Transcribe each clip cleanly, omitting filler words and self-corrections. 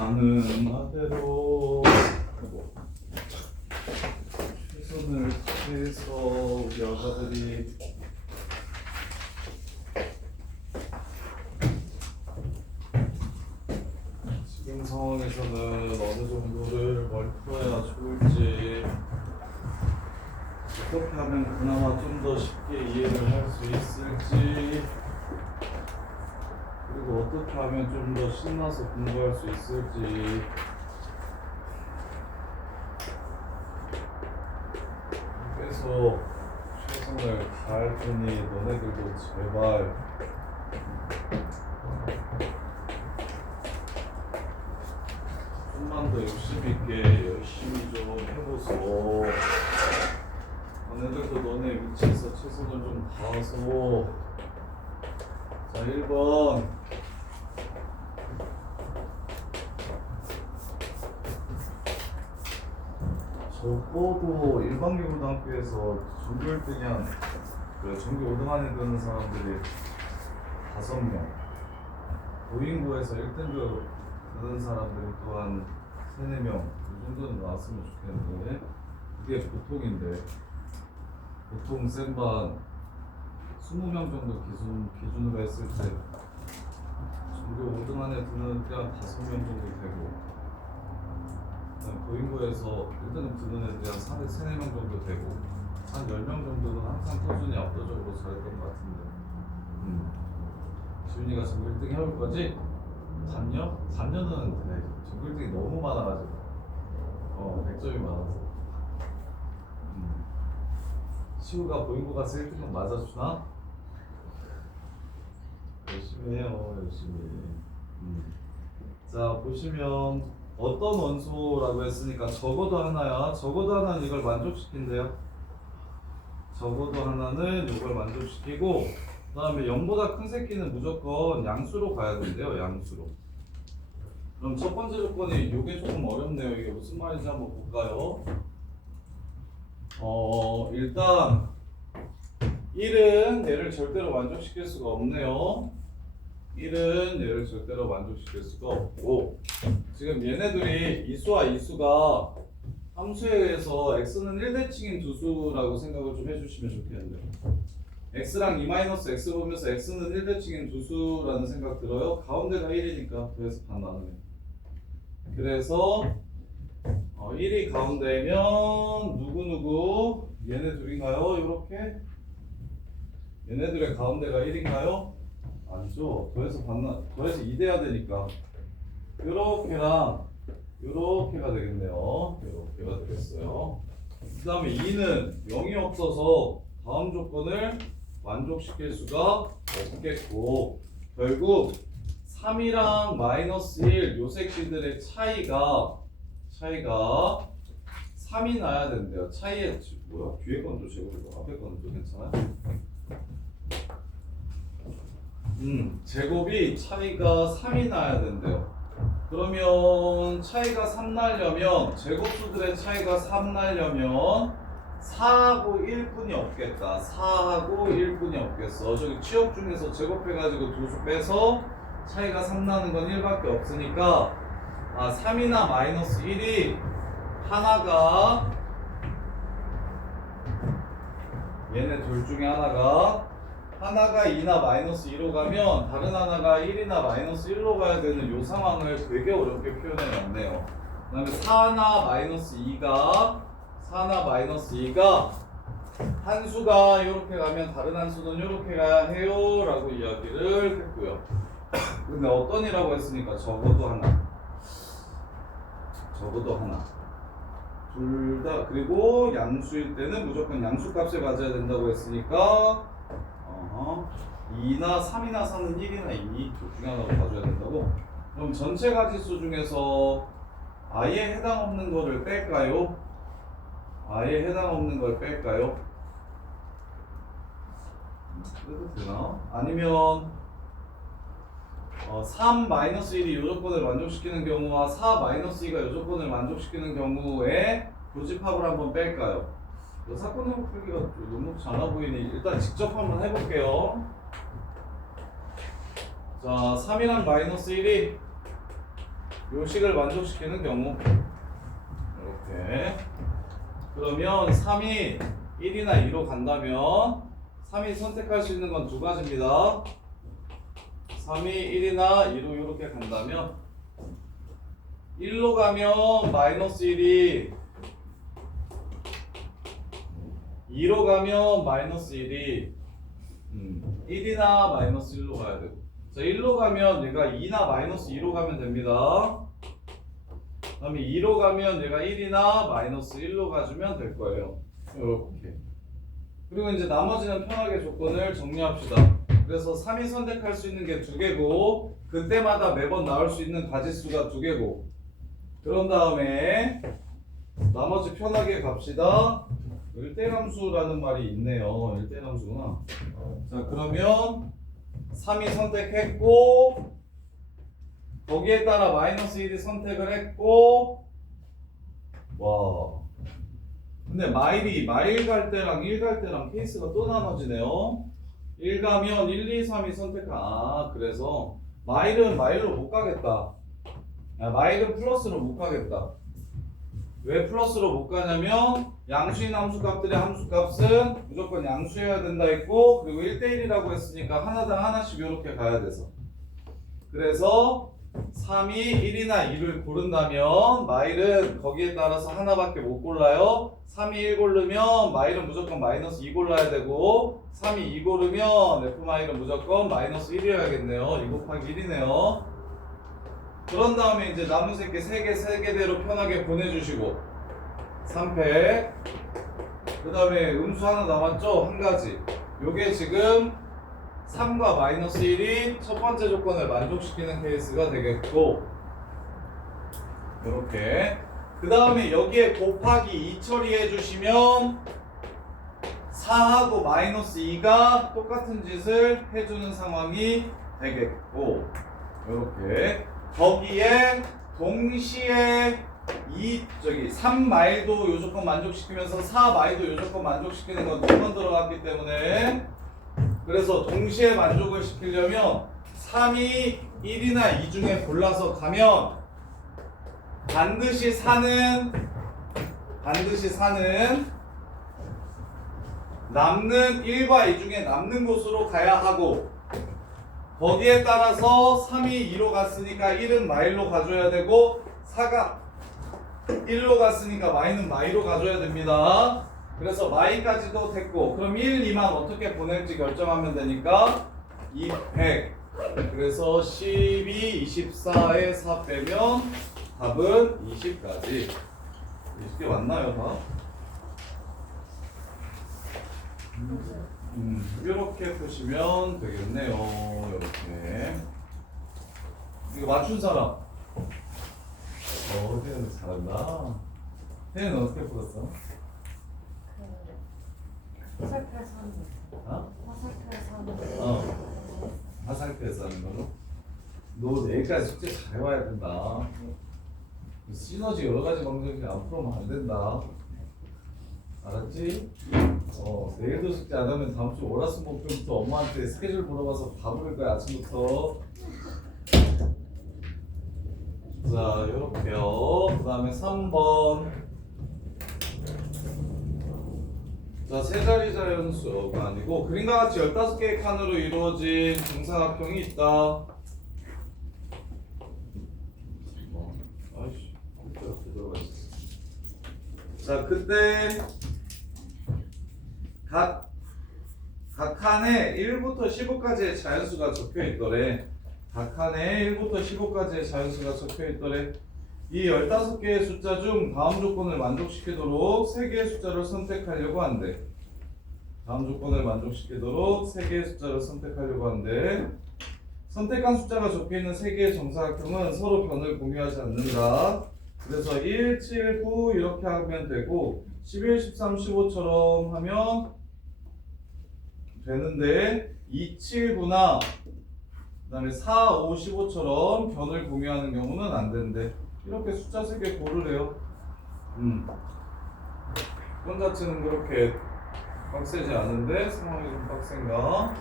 가능하대로 최선을 다해서 우리 아가들이 지금 상황에서는 어느 정도를 뭘 풀어야 좋을지, 어떻게 하면 그나마 좀 더 쉽게 이해를 할 수 있을지, 그리고 어떻게 하면 좀 더 신나서 공부할 수 있을지, 그래서 최선을 다할 테니 너네들도 제발 좀만 더 욕심 있게 열심히 좀 해보소. 너네들도 너네 위치에서 최선을 좀 다하소. 자, 1번. 적어도 일반계고등학교에서 전교 1등이 전교 5등 안에 드는 사람들이 5명, 고인고에서 1등급 드는 사람들이 또한 3, 4명, 이 정도는 나왔으면 좋겠는데, 그게 보통인데, 보통 센반 20명 정도 기준으로 했을 때 전교 5등 안에 드는 게 한 5명 정도 되고, 고인고에서 1등급 드는 애들이 한 3, 4명 정도 되고, 한 10명 정도는 항상 꾸준히 압도적으로 잘했던 것 같은데, 지훈이가 전교 1등 해올 거지? 작년? 작년은 전교 1등이 너무 많아가지고 100점이 많아서 시우가 고인고 가서 1등급 맞아주나? 열심히 해요, 열심히. 자, 보시면 어떤 원소라고 했으니까 적어도 하나야. 적어도 하나는 이걸 만족시킨대요. 적어도 하나는 이걸 만족시키고, 그 다음에 0보다 큰 새끼는 무조건 양수로 가야 된대요. 양수로. 그럼 첫 번째 조건이 이게 조금 어렵네요. 이게 무슨 말인지 한번 볼까요? 일단 1은 얘를 절대로 만족시킬 수가 없네요. 1은 얘를 절대로 만족시킬 수가 없고, 지금 얘네들이 이수와 이수가 함수에 의해서 x는 1대칭인 두 수라고 생각을 좀 해주시면 좋겠는데요. x랑 2-x 보면서 x는 1대칭인 두 수라는 생각 들어요? 가운데가 1이니까 그래서 반 나누네. 그래서 1이 가운데면 누구누구 얘네 둘인가요? 이렇게? 얘네들의 가운데가 1인가요? 아니죠. 더해서 2 돼야 되니까 요렇게랑 요렇게가 되겠네요. 요렇게가 되겠어요. 그 다음에 2는 0이 없어서 다음 조건을 만족시킬 수가 없겠고, 결국 3이랑 -1 요 새끼들의 차이가 3이 나야 된대요. 차이의 뭐야? 뒤에 건 또 제곱이고 앞에 건 또 괜찮아요? 제곱이 차이가 3이 나야 된대요. 그러면 차이가 3 나려면, 제곱수들의 차이가 3 나려면 4하고 1뿐이 없겠다. 4하고 1뿐이 없겠어. 저기 취업 중에서 제곱해가지고 두 수 빼서 차이가 3 나는 건 1밖에 없으니까 3이나 -1이 하나가, 얘네 둘 중에 하나가 2나 -2로 가면 다른 하나가 1이나 -1로 가야 되는 이 상황을 되게 어렵게 표현해 놨네요. 그 다음에 4나 -2가 한 수가 이렇게 가면 다른 한 수는 이렇게 가야 해요 라고 이야기를 했고요. 근데 어떤 이라고 했으니까 적어도 하나 둘 다, 그리고 양수일 때는 무조건 양수값을 가져야 된다고 했으니까 2나 3이나 4는 1이나 2 둘 중에 하나로 가져야 된다고? 그럼 전체 가지수 중에서 아예 해당 없는 거를 뺄까요? 아예 해당 없는 걸 뺄까요? 그래도 되나? 아니면 3-1이 이 조건을 만족시키는 경우와 4-2가 이 조건을 만족시키는 경우에 교집합을 한번 뺄까요? 사건 해석 풀기가 녹록지 않아 보이니 일단 직접 한번 해볼게요. 자, 3이랑 -1이 요 식을 만족시키는 경우 이렇게. 그러면 3이 1이나 2로 간다면 3이 선택할 수 있는 건 두 가지입니다. 3이 1이나 2로 이렇게 간다면 1로 가면 마이너스 1이 2로 가면 마이너스 1이 1이나 마이너스 1로 가야 되고, 자 1로 가면 얘가 2나 마이너스 2로 가면 됩니다. 그 다음에 2로 가면 얘가 1이나 마이너스 1로 가주면 될 거예요. 이렇게. 그리고 이제 나머지는 편하게 조건을 정리합시다. 그래서 3이 선택할 수 있는 게 두 개고, 그때마다 매번 나올 수 있는 가지수가 두 개고, 그런 다음에 나머지 편하게 갑시다. 일대함수라는 말이 있네요. 일대함수구나. 자 그러면 3이 선택했고, 거기에 따라 마이너스 1이 선택을 했고, 와 근데 마일 갈 때랑 1 갈 때랑 케이스가 또 나눠지네요. 1 가면 1, 2, 3이 그래서 마일은 마일로 못 가겠다. 마일은 플러스로 못 가겠다. 왜 플러스로 못 가냐면 양수인 함수값들의 함수값은 무조건 양수여야 된다 했고, 그리고 1대1이라고 했으니까 하나당 하나씩 이렇게 가야 돼서. 그래서 3이 1이나 2를 고른다면 마일은 거기에 따라서 하나밖에 못 골라요. 3이 1 고르면 마일은 무조건 마이너스 2 골라야 되고, 3이 2 고르면 F 마일은 무조건 마이너스 1이어야겠네요. 2 곱하기 1이네요. 그런 다음에 이제 남은 새끼 3개대로 편하게 보내주시고 3팩. 그 다음에 음수 하나 남았죠? 한 가지. 요게 지금 3과 마이너스 1이 첫 번째 조건을 만족시키는 케이스가 되겠고, 이렇게. 그 다음에 여기에 곱하기 2 처리해 주시면 4하고 마이너스 2가 똑같은 짓을 해주는 상황이 되겠고, 이렇게. 거기에 동시에 3 마일도 요 조건 만족시키면서 4 마일도 요 조건 만족시키는 건 2번 들어갔기 때문에, 그래서 동시에 만족을 시키려면 3이 1이나 2 중에 골라서 가면 반드시 4는 남는 1과 2 중에 남는 곳으로 가야 하고, 거기에 따라서 3이 2로 갔으니까 1은 마일로 가줘야 되고, 4가 1로 갔으니까 마이는 마이로 가줘야 됩니다. 그래서 마이까지도 됐고, 그럼 1, 2만 어떻게 보낼지 결정하면 되니까 200. 그래서 12, 24에 4 빼면 답은 20까지. 20개 맞나요 다? 이렇게 푸시면 되겠네요. 이렇게. 이거 맞춘 사람. 태연이 잘한다. 태연은 어떻게 풀었어? 화살표에서 하는 거. 어? 화살표에서 하는 거. 화살표에서 하는 거로? 너 내일까지 숙제 잘 해와야 된다. 시너지 여러 가지 방정식 안 풀으면 안 된다. 알았지? 내일도 숙제 안 하면 다음 주 월화수목금부터 엄마한테 스케줄 물어봐서 다 부를 거야, 아침부터. 자, 요렇게요. 그 다음에 3번. 자, 세 자리 자연수가 아니고 그림과 같이 15개의 칸으로 이루어진 정사각형이 있다. 아이씨, 들어가 있어. 자, 그때 각 칸에 1부터 15까지의 자연수가 적혀 있더래. 각 칸에 1부터 15까지의 자연수가 적혀 있더래. 이 15개의 숫자 중 다음 조건을 만족시키도록 3개의 숫자를 선택하려고 한대. 다음 조건을 만족시키도록 3개의 숫자를 선택하려고 한대. 선택한 숫자가 적혀있는 3개의 정사각형은 서로 변을 공유하지 않는다. 그래서 1, 7, 9 이렇게 하면 되고 11, 13, 15처럼 하면 되는데 2, 7, 9나 그 다음에 4, 5, 15처럼 변을 공유하는 경우는 안 된대. 이렇게 숫자 3개 고르래요. 건 자체는 그렇게 빡세지 않은데 상황이 좀 빡센가?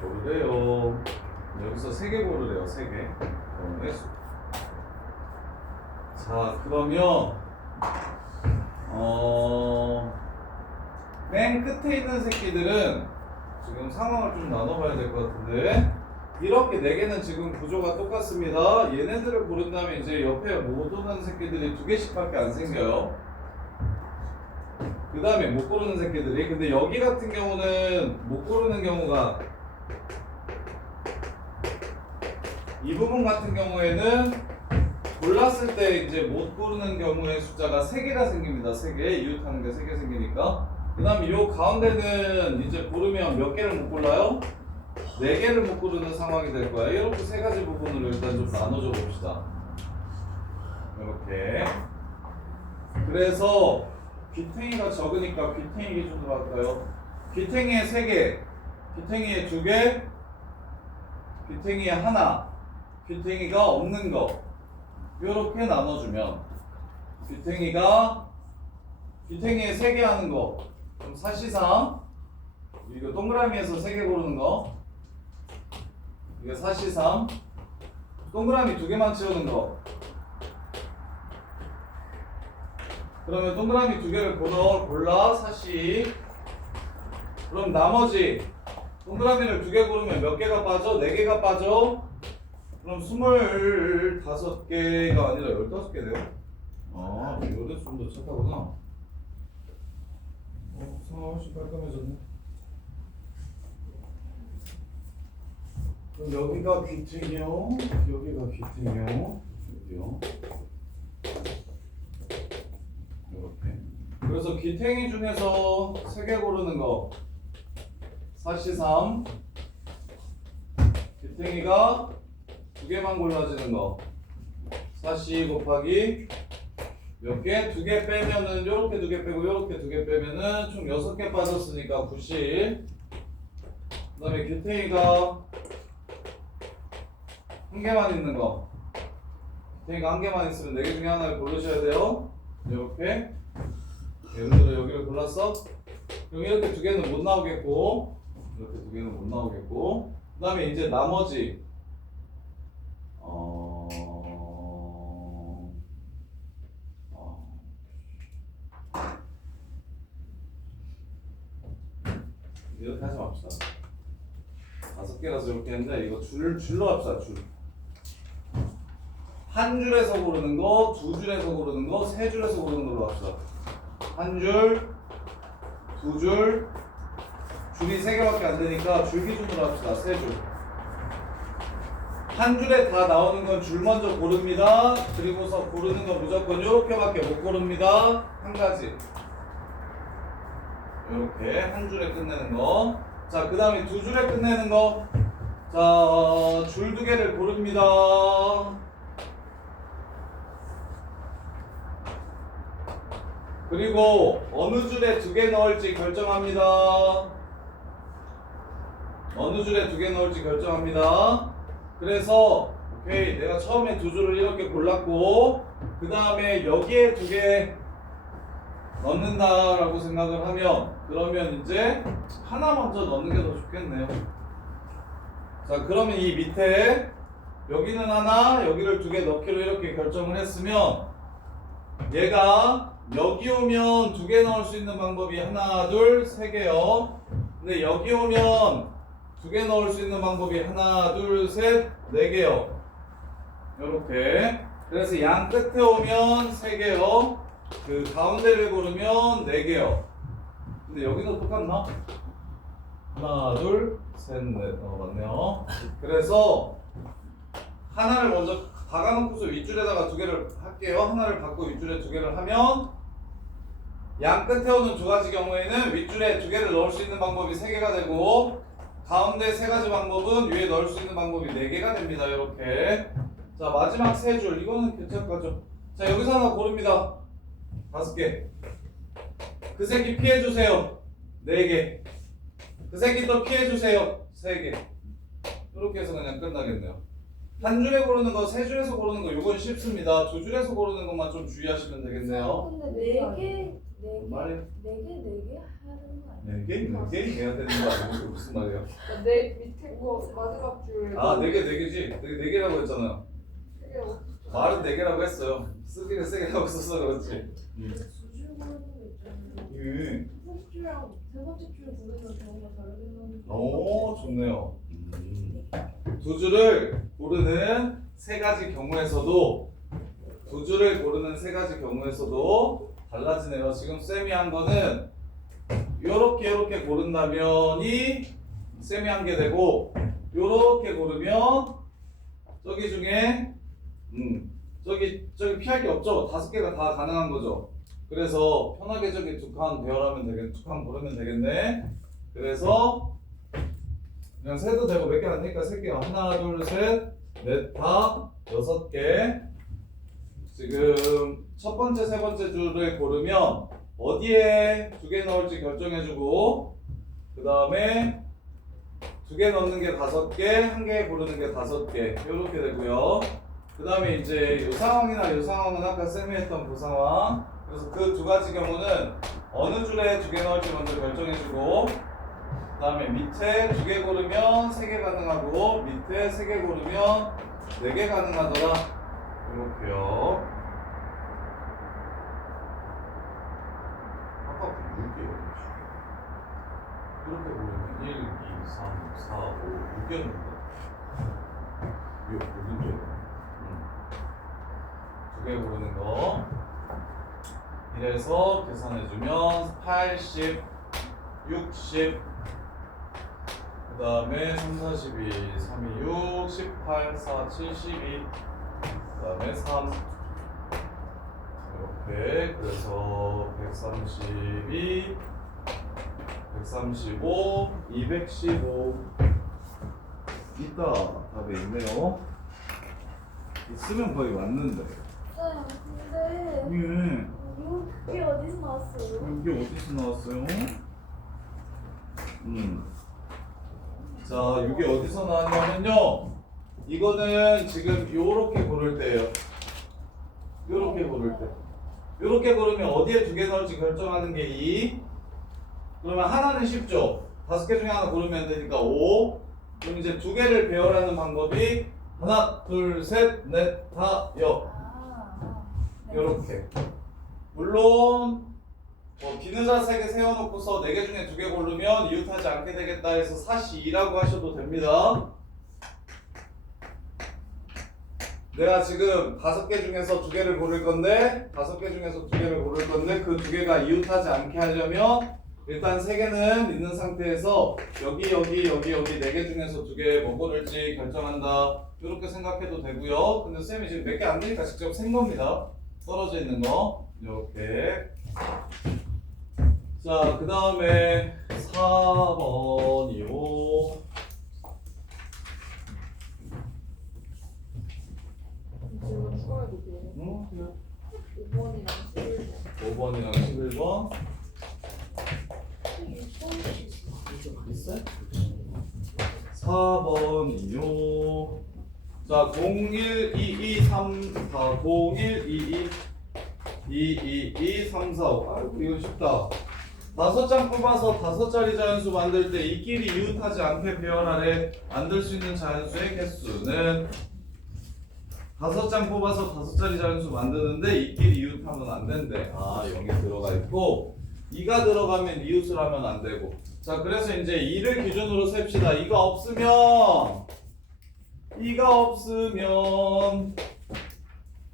고르래요. 여기서 3개 고르래요. 3개. 수. 자, 그러면 맨 끝에 있는 새끼들은 지금 상황을 좀 나눠봐야 될 것 같은데, 이렇게 4개는 지금 구조가 똑같습니다. 얘네들을 고른 다음에 이제 옆에 못 오는 새끼들이 2개씩밖에 안 생겨요. 그 다음에 못 고르는 새끼들이, 근데 여기 같은 경우는 못 고르는 경우가, 이 부분 같은 경우에는 골랐을 때 이제 못 고르는 경우의 숫자가 3개가 생깁니다. 3개. 이웃하는 게 3개 생기니까. 그 다음에 요 가운데는 이제 고르면 몇 개를 못 골라요? 4개를 못 고르는 상황이 될 거야. 이렇게 3가지 부분으로 일단 좀 나눠줘 봅시다. 이렇게. 그래서 귀탱이가 적으니까 귀탱이 기준으로 할까요? 귀탱이에 3개, 귀탱이에 2개, 귀탱이에 하나, 귀탱이가 없는 거. 이렇게 나눠주면 귀탱이에 3개 하는 거. 그럼 사실상 이거 동그라미에서 3개 고르는 거. 이게 사실상 동그라미 2개만 채우는 거. 그러면 동그라미 2개를 골라 사시. 그럼 나머지 동그라미를 2개 고르면 몇 개가 빠져? 4개가 빠져. 그럼 25개가 아니라 15개 돼요? 아, 요래 좀 더 착하구나. 상황 훨씬 깔끔해졌네. 그럼 여기가 귀탱이요, 여기가 귀탱이요, 여기요. 이렇게. 그래서 귀탱이 중에서 3개 고르는 거. 사시삼. 귀탱이가 2개만 골라지는 거. 사시 곱하기 몇 개? 2개 빼면은 요렇게 2개 빼고 요렇게 2개 빼면은 총 6개 빠졌으니까 90. 그 다음에 귀탱이가 1개만 있는 거. 귀탱이가 1개만 있으면 4개 중에 하나를 고르셔야 돼요. 이렇게. 예를 들어 여기를 골랐어? 그럼 이렇게 2개는 못 나오겠고, 이렇게 2개는 못 나오겠고, 그 다음에 이제 나머지 이렇게 하지 맙시다. 5개라서 이렇게 했는데 이거 줄로 합시다. 줄. 한 줄에서 고르는 거, 2줄에서 고르는 거, 3줄에서 고르는 걸로 합시다. 한 줄, 2줄, 줄이 3개밖에 안 되니까 줄 기준으로 합시다. 3줄. 한 줄에 다 나오는 건 줄 먼저 고릅니다. 그리고서 고르는 건 무조건 이렇게밖에 못 고릅니다. 한 가지. 이렇게 한 줄에 끝내는 거. 자, 그 다음에 2줄에 끝내는 거. 자, 줄 2개를 고릅니다. 그리고 어느 줄에 2개 넣을지 결정합니다. 어느 줄에 2개 넣을지 결정합니다. 그래서 오케이, 내가 처음에 2줄을 이렇게 골랐고, 그 다음에 여기에 2개 넣는다라고 생각을 하면, 그러면 이제 하나 먼저 넣는 게 더 좋겠네요. 자, 그러면 이 밑에 여기는 하나, 여기를 2개 넣기로 이렇게 결정을 했으면, 얘가 여기 오면 2개 넣을 수 있는 방법이 하나, 둘, 3개요. 근데 여기 오면 2개 넣을 수 있는 방법이 하나, 둘, 셋, 4개요. 요렇게. 그래서 양 끝에 오면 3개요. 그 가운데를 고르면 4개요. 근데 여기도 똑같나? 하나, 둘, 셋, 넷. 맞네요. 그래서 하나를 먼저 박아놓고서 윗줄에다가 2개를 할게요. 하나를 받고 윗줄에 2개를 하면, 양 끝에 오는 2가지 경우에는 윗줄에 2개를 넣을 수 있는 방법이 3개가 되고, 가운데 3가지 방법은 위에 넣을 수 있는 방법이 4개가 됩니다. 이렇게. 자, 마지막 3줄. 이거는 괜찮겠죠? 자, 여기서 하나 고릅니다. 5개. 그 새끼 피해주세요. 4개. 그 새끼 또 피해주세요. 3개. 이렇게 해서 그냥 끝나겠네요. 한 줄에 고르는 거, 3줄에서 고르는 거, 요건 쉽습니다. 2줄에서 고르는 것만 좀 주의하시면 되겠네요. 근데 4개 말해. 4개 해야 되는 거 아니야? 4개 해야 되는 거 아니고 무슨 말이야? 내 밑에 거 마지막 줄에 아 4개지. 4개라고 했잖아요. 되게 말은 4개라고 했어요. 쓰기는 세게 하고 써서 그렇지. 두줄 고르는 거 있잖아요. 예. 첫 줄이랑 세 번째 줄 고르면 경우가 다르게 나오는 거. 오 좋네요. 두 줄을 고르는 세 가지 경우에서도 달라지네요. 지금 쌤이 한 거는 요렇게 고른다면이 쌤이 한 게 되고 요렇게 고르면 저기 중에 저기 피할 게 없죠. 5개가 다 가능한 거죠. 그래서 편하게 저기 두 칸 고르면 되겠네. 그래서 그냥 세도 되고 몇 개 안 되니까 세개요. 하나, 둘, 셋, 넷, 다, 6개. 지금 첫 번째, 세 번째 줄을 고르면 어디에 2개 넣을지 결정해주고, 그 다음에 2개 넣는 게 5개, 1개 고르는 게 5개. 이렇게 되고요. 그 다음에 이제 이 상황이나 이 상황은 아까 쌤이 했던 그 상황. 그래서 그 두 가지 경우는 어느 줄에 2개 넣을지 먼저 결정해주고, 그 다음에 밑에 2개 고르면 3개 가능하고 밑에 3개 고르면 4개 가능하더라. 이렇게요. 아까 그 6개요. 이렇게 고르면 1, 2, 3, 4, 5, 6개였는데 이게 어딘지 2개 고르는 거 이래서 계산해주면 80, 60 그 다음에 3, 4, 12, 3, 2, 6, 18, 4, 7, 12 그 다음에 3 이렇게 그래서 132, 135, 215 있다 답에 있네요. 있으면 거의 맞는데 근데 이게 이게 어디서 나왔어요? 이게 어디서 나왔어요? 자, 이게 어디서 나왔냐면요. 이거는 지금 요렇게 고를 때예요. 요렇게 고를 때. 요렇게 고르면 어디에 2개 넣을지 결정하는 게 2. 그러면 하나는 쉽죠. 5개 중에 하나 고르면 되니까 5. 그럼 이제 2개를 배열하는 방법이 하나, 둘, 셋, 넷, 다, 여. 네. 요렇게. 물론 비는자 3개 세워놓고서 4개 중에 2개 고르면 이웃하지 않게 되겠다 해서 사시2라고 하셔도 됩니다. 내가 지금 5개 중에서 2개를 고를 건데 5개 중에서 2개를 고를 건데 그 2개가 이웃하지 않게 하려면 일단 3개는 있는 상태에서 여기 4개 중에서 2개 뭐 고를지 결정한다 이렇게 생각해도 되고요. 근데 쌤이 지금 몇 개 안 되니까 직접 센 겁니다. 떨어져 있는 거 이렇게. 자, 그 다음에 4번이요. 질문 추가해도 돼요? 그래. 5번이랑 11번 5번이랑 11번. 있어요? 4번이요. 자, 012234 0122 222 345. 아이고 이거 쉽다. 5장 뽑아서 5자리 자연수 만들 때 이끼리 이웃하지 않게 배열하래. 만들 수 있는 자연수의 개수는 5장 뽑아서 5자리 자연수 만드는데 이끼리 이웃하면 안 된대. 아, 0이 들어가 있고 2가 들어가면 이웃을 하면 안 되고. 자, 그래서 이제 2를 기준으로 셉시다. 2가 없으면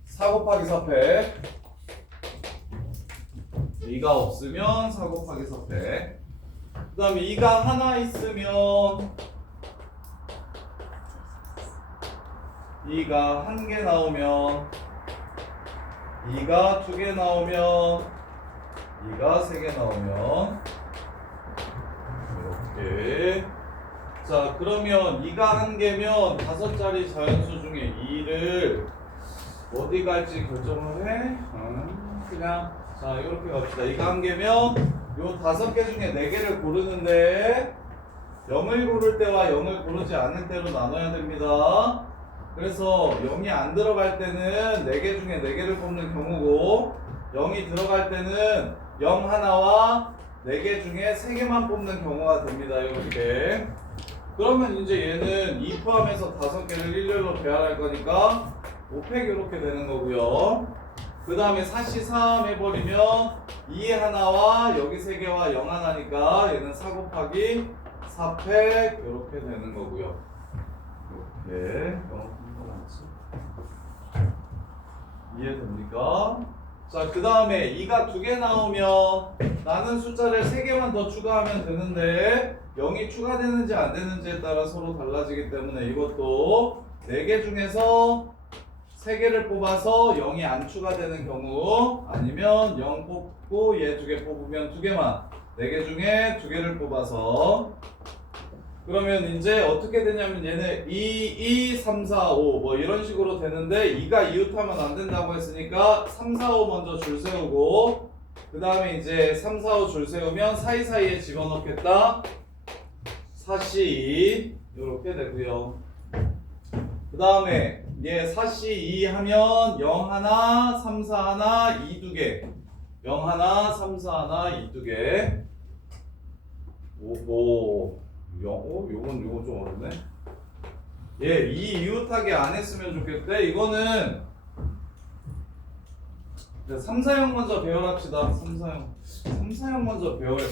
4 곱하기 4패. 2가 없으면 4 곱하기 4패. 그 다음에 2가 하나 있으면 2가 1개 나오면 2가 2개 나오면 2가 3개 나오면 이렇게. 자, 그러면 2가 1개면 5자리 자연수 중에 2를 어디 갈지 결정을 해? 그냥 자, 이렇게 갑시다. 2가 1개면 요 5개 중에 4개를 고르는데 0을 고를 때와 0을 고르지 않을 때로 나눠야 됩니다. 그래서 0이 안 들어갈 때는 4개 중에 4개를 뽑는 경우고 0이 들어갈 때는 0 하나와 4개 중에 3개만 뽑는 경우가 됩니다. 이렇게. 그러면 이제 얘는 2 포함해서 5개를 일렬로 배열할 거니까 5팩 이렇게 되는 거고요. 그 다음에 4C3 해버리면 2 하나와 여기 3개와 0 하나니까 얘는 4 곱하기 4팩 이렇게 되는 거고요. 이렇게 이해됩니까? 자, 그 다음에 2가 2개 나오면 나는 숫자를 3개만 더 추가하면 되는데 0이 추가되는지 안 되는지에 따라 서로 달라지기 때문에 이것도 4개 중에서 3개를 뽑아서 0이 안 추가되는 경우, 아니면 0 뽑고 얘 2개 뽑으면 2개만, 4개 중에 2개를 뽑아서. 그러면 이제 어떻게 되냐면 얘는 2, 2, 3, 4, 5 뭐 이런 식으로 되는데 2가 이웃하면 안 된다고 했으니까 3, 4, 5 먼저 줄 세우고, 그 다음에 이제 3, 4, 5 줄 세우면 사이사이에 집어넣겠다. 4C2 이렇게 되고요. 그 다음에 얘 4C2 하면 0 하나, 3, 4 하나, 2 2개, 0 하나, 3, 4 하나, 2 2개. 오호, 요건 좀 어렵네. 얘 이 이웃하게 안 했으면 좋겠대. 이거는 3, 4형 먼저 배열합시다. 3, 4형 먼저 배열해.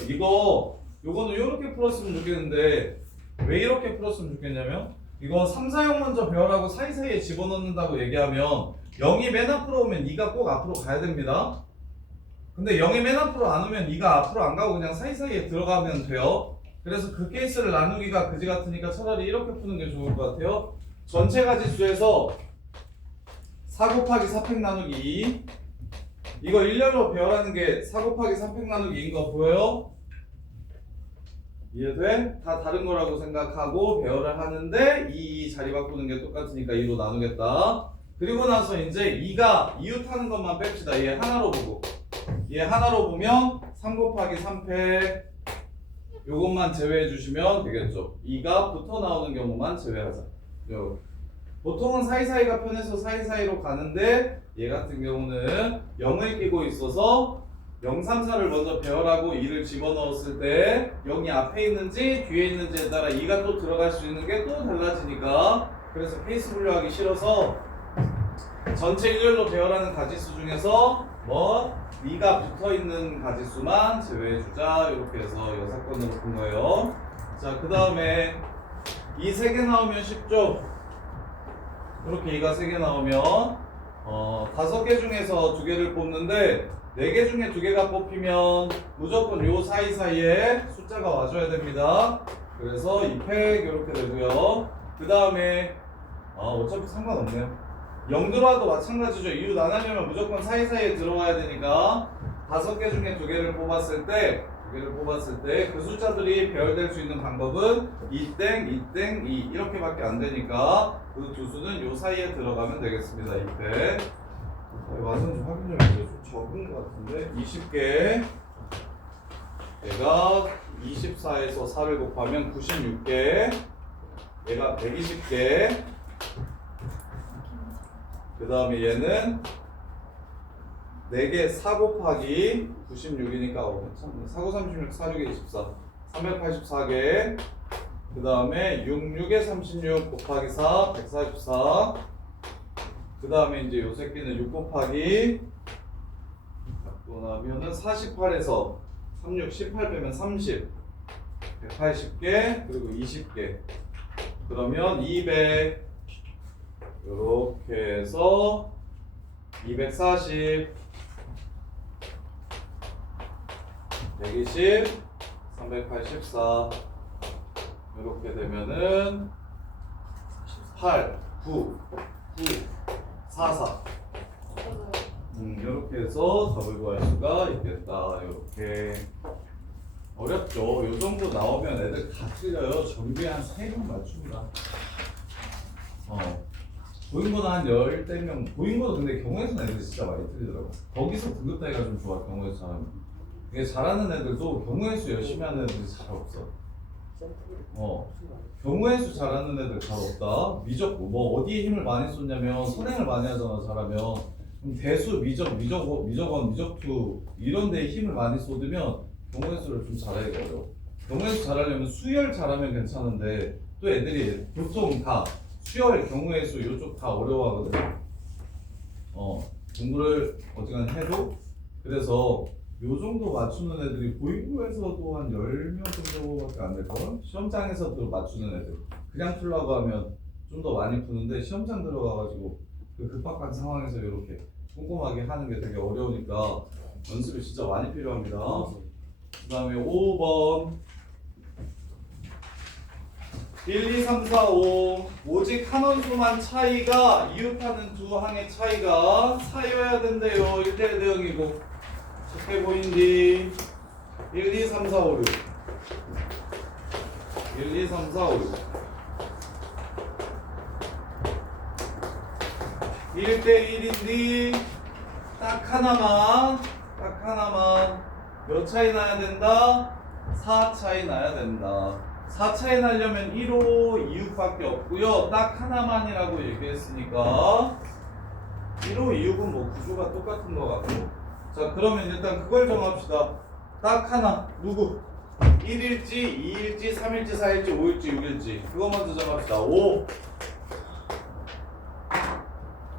요거는 이렇게 풀었으면 좋겠는데 왜 이렇게 풀었으면 좋겠냐면, 이거 3, 4형 먼저 배열하고 사이사이에 집어넣는다고 얘기하면 0이 맨 앞으로 오면 2가 꼭 앞으로 가야 됩니다. 근데 0이 맨 앞으로 안 오면 2가 앞으로 안 가고 그냥 사이사이에 들어가면 돼요. 그래서 그 케이스를 나누기가 그지 같으니까 차라리 이렇게 푸는 게 좋을 것 같아요. 전체 가지수에서 4 곱하기 4팩 나누기 2. 이거 일렬로 배열하는 게 4 곱하기 3팩 나누기 2인 거 보여요? 이해돼? 다 다른 거라고 생각하고 배열을 하는데 2 자리 바꾸는 게 똑같으니까 2로 나누겠다. 그리고 나서 이제 2가 이웃하는 것만 뺍시다. 얘 하나로 보고. 얘 하나로 보면 3 곱하기 3팩 요것만 제외해 주시면 되겠죠. 2가 붙어 나오는 경우만 제외하자. 보통은 사이사이가 편해서 사이사이로 가는데 얘 같은 경우는 0을 끼고 있어서 0, 3, 4를 먼저 배열하고 2를 집어넣었을 때 0이 앞에 있는지 뒤에 있는지에 따라 2가 또 들어갈 수 있는 게 또 달라지니까, 그래서 케이스 분류하기 싫어서 전체 일렬로 배열하는 가지수 중에서 2가 붙어있는 가지수만 제외해주자. 이렇게 해서 6건으로 푼 거예요. 자, 그 다음에 2 3개 나오면 쉽죠? 이렇게 2가 3개 나오면 5개 중에서 2개를 뽑는데 4개 중에 2개가 뽑히면 무조건 요 사이사이에 숫자가 와줘야 됩니다. 그래서 2팩 이렇게 되고요. 그 다음에 어차피 상관없네요. 0 들어와도 마찬가지죠. 이웃 안 하려면 무조건 사이사이에 들어와야 되니까 5개 중에 2개를 뽑았을 때 그 숫자들이 배열될 수 있는 방법은 2땡, 2땡, 2 이렇게밖에 안 되니까 그 두 수는 요 사이에 들어가면 되겠습니다. 2팩. 맞는지 확인 좀 해주세요. 좀 적은 것 같은데 20개. 얘가 24에서 4를 곱하면 96개. 얘가 120개. 그 다음에 얘는 4개 4 곱하기 96이니까 4, 9, 36, 4, 6에 24 384개. 그 다음에 6, 6에 36 곱하기 4 144. 그 다음에 이제 요 새끼는 6 곱하기 갖고 나면은 48에서 36, 18 빼면 30 180개 그리고 20개 그러면 200 이렇게 해서 240 120 384 이렇게 되면은 8 9 9 4 4 이렇게 해서 답을 구할 수가 있겠다. 이렇게 어렵죠. 요 정도 나오면 애들 다 틀려요. 정규에 한 3명 맞춥니다. 보인보다 한 10대명, 보인보다 근데 경우에서는 애들이 진짜 많이 틀리더라고. 거기서 등급 따위가 좀 좋아, 경우에서 잘하면. 이게 잘하는 애들도 경우의 수 열심히 하는 애들이 잘 없어. 경우의 수 잘하는 애들 잘 없다. 미적, 뭐 어디에 힘을 많이 쏟냐면 선행을 많이 하잖아, 잘하면. 그럼 대수, 미적, 미적원, 미적투 이런 데에 힘을 많이 쏟으면 경우의 수를 좀 잘하기 어려워. 경우의 수 잘하려면 수열 잘하면 괜찮은데 또 애들이 보통 다 수열, 경우의 수 이쪽 다 어려워하거든. 공부를 어지간히 해도 그래서 요 정도 맞추는 애들이 보이고에서도 한 10명 정도밖에 안 될걸? 시험장에서도 맞추는 애들 그냥 풀라고 하면 좀 더 많이 푸는데 시험장 들어가가지고 그 급박한 상황에서 이렇게 꼼꼼하게 하는 게 되게 어려우니까 연습이 진짜 많이 필요합니다. 그 다음에 5번 1, 2, 3, 4, 5 오직 한 원소만 차이가 이웃하는 두 항의 차이가 4여야 된대요. 1대1 대응이고 좋게 보인디 1, 2, 3, 4, 5, 6 1, 2, 3, 4, 5, 6 1대1인데 딱 하나만 몇 차이 나야 된다? 4 차이 나야 된다. 4 차이 나려면 1호 2육밖에 없고요. 딱 하나만이라고 얘기했으니까 1호 2육은 뭐 구조가 똑같은 것 같고 자 그러면 일단 그걸 정합시다. 딱 하나 누구? 1일지 2일지 3일지 4일지 5일지 6일지 그거 먼저 정합시다. 5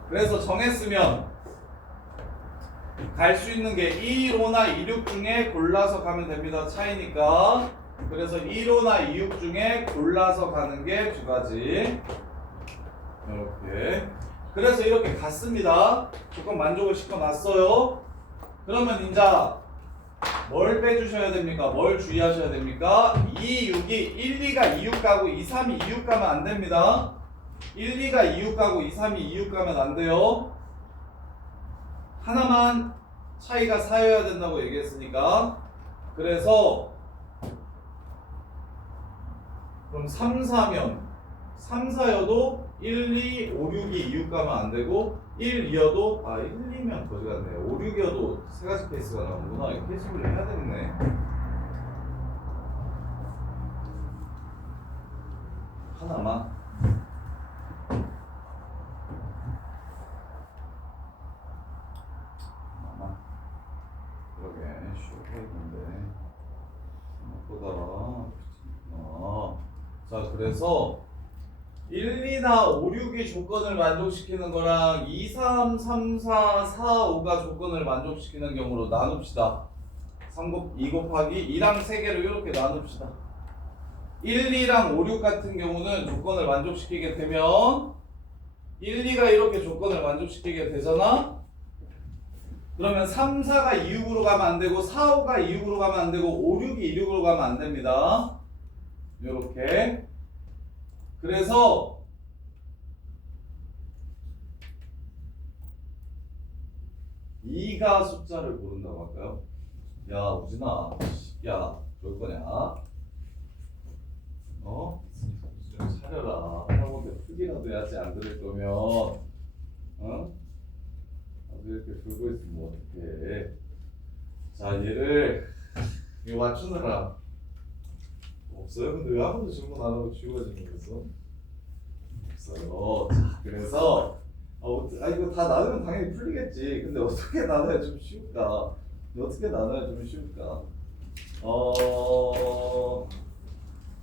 그래서 정했으면 갈 수 있는 게 215나 26 중에 골라서 가면 됩니다. 차이니까. 그래서 1호나 26 중에 골라서 가는 게 두 가지. 이렇게. 그래서 이렇게 갔습니다. 조건 만족을 시켜놨어요. 그러면 이제 뭘 빼주셔야 됩니까? 뭘 주의하셔야 됩니까? 2, 6이 1, 2가 2, 6 가고 2, 3이 2, 6 가면 안 됩니다. 1, 2가 2, 6 가고 2, 3이 2, 6 가면 안 돼요. 하나만 차이가 4여야 된다고 얘기했으니까 그래서 그럼 3, 4면 3, 4여도 1, 2, 5, 6이 2, 6 가면 안 되고 1, 2여도 1, 2면 거지 같네. 5, 6이어도 세 가지 케이스가 나오는구나. 이 케이스 분류 해야 되겠네. 하나만 그러게 쉽게 했는데 생각보다 자 그래서 1, 2나 5, 6이 조건을 만족시키는 거랑 2, 3, 3, 4, 4, 5가 조건을 만족시키는 경우로 나눕시다. 2 곱하기 2랑 3개로 이렇게 나눕시다. 1, 2랑 5, 6 같은 경우는 조건을 만족시키게 되면 1, 2가 이렇게 조건을 만족시키게 되잖아. 그러면 3, 4가 2, 6으로 가면 안 되고 4, 5가 2, 6으로 가면 안 되고 5, 6이 2, 6으로 가면 안 됩니다. 이렇게. 그래서 (2가) 숫자를 고른다고 할까요? 야 우진아, 야 그럴 거냐? 좀 차려라. 학원대 풀기라도 해야지. 안 들을 거면 이렇게 들고 있으면 어떡해. 자 얘를 이거 맞추느라 없어요? 근데 왜 아무도 질문 안 하고 지워지는 거였어? 없어요. 자 그래서 이거 다 나누면 당연히 풀리겠지. 근데 어떻게 나눠야 좀 쉬울까?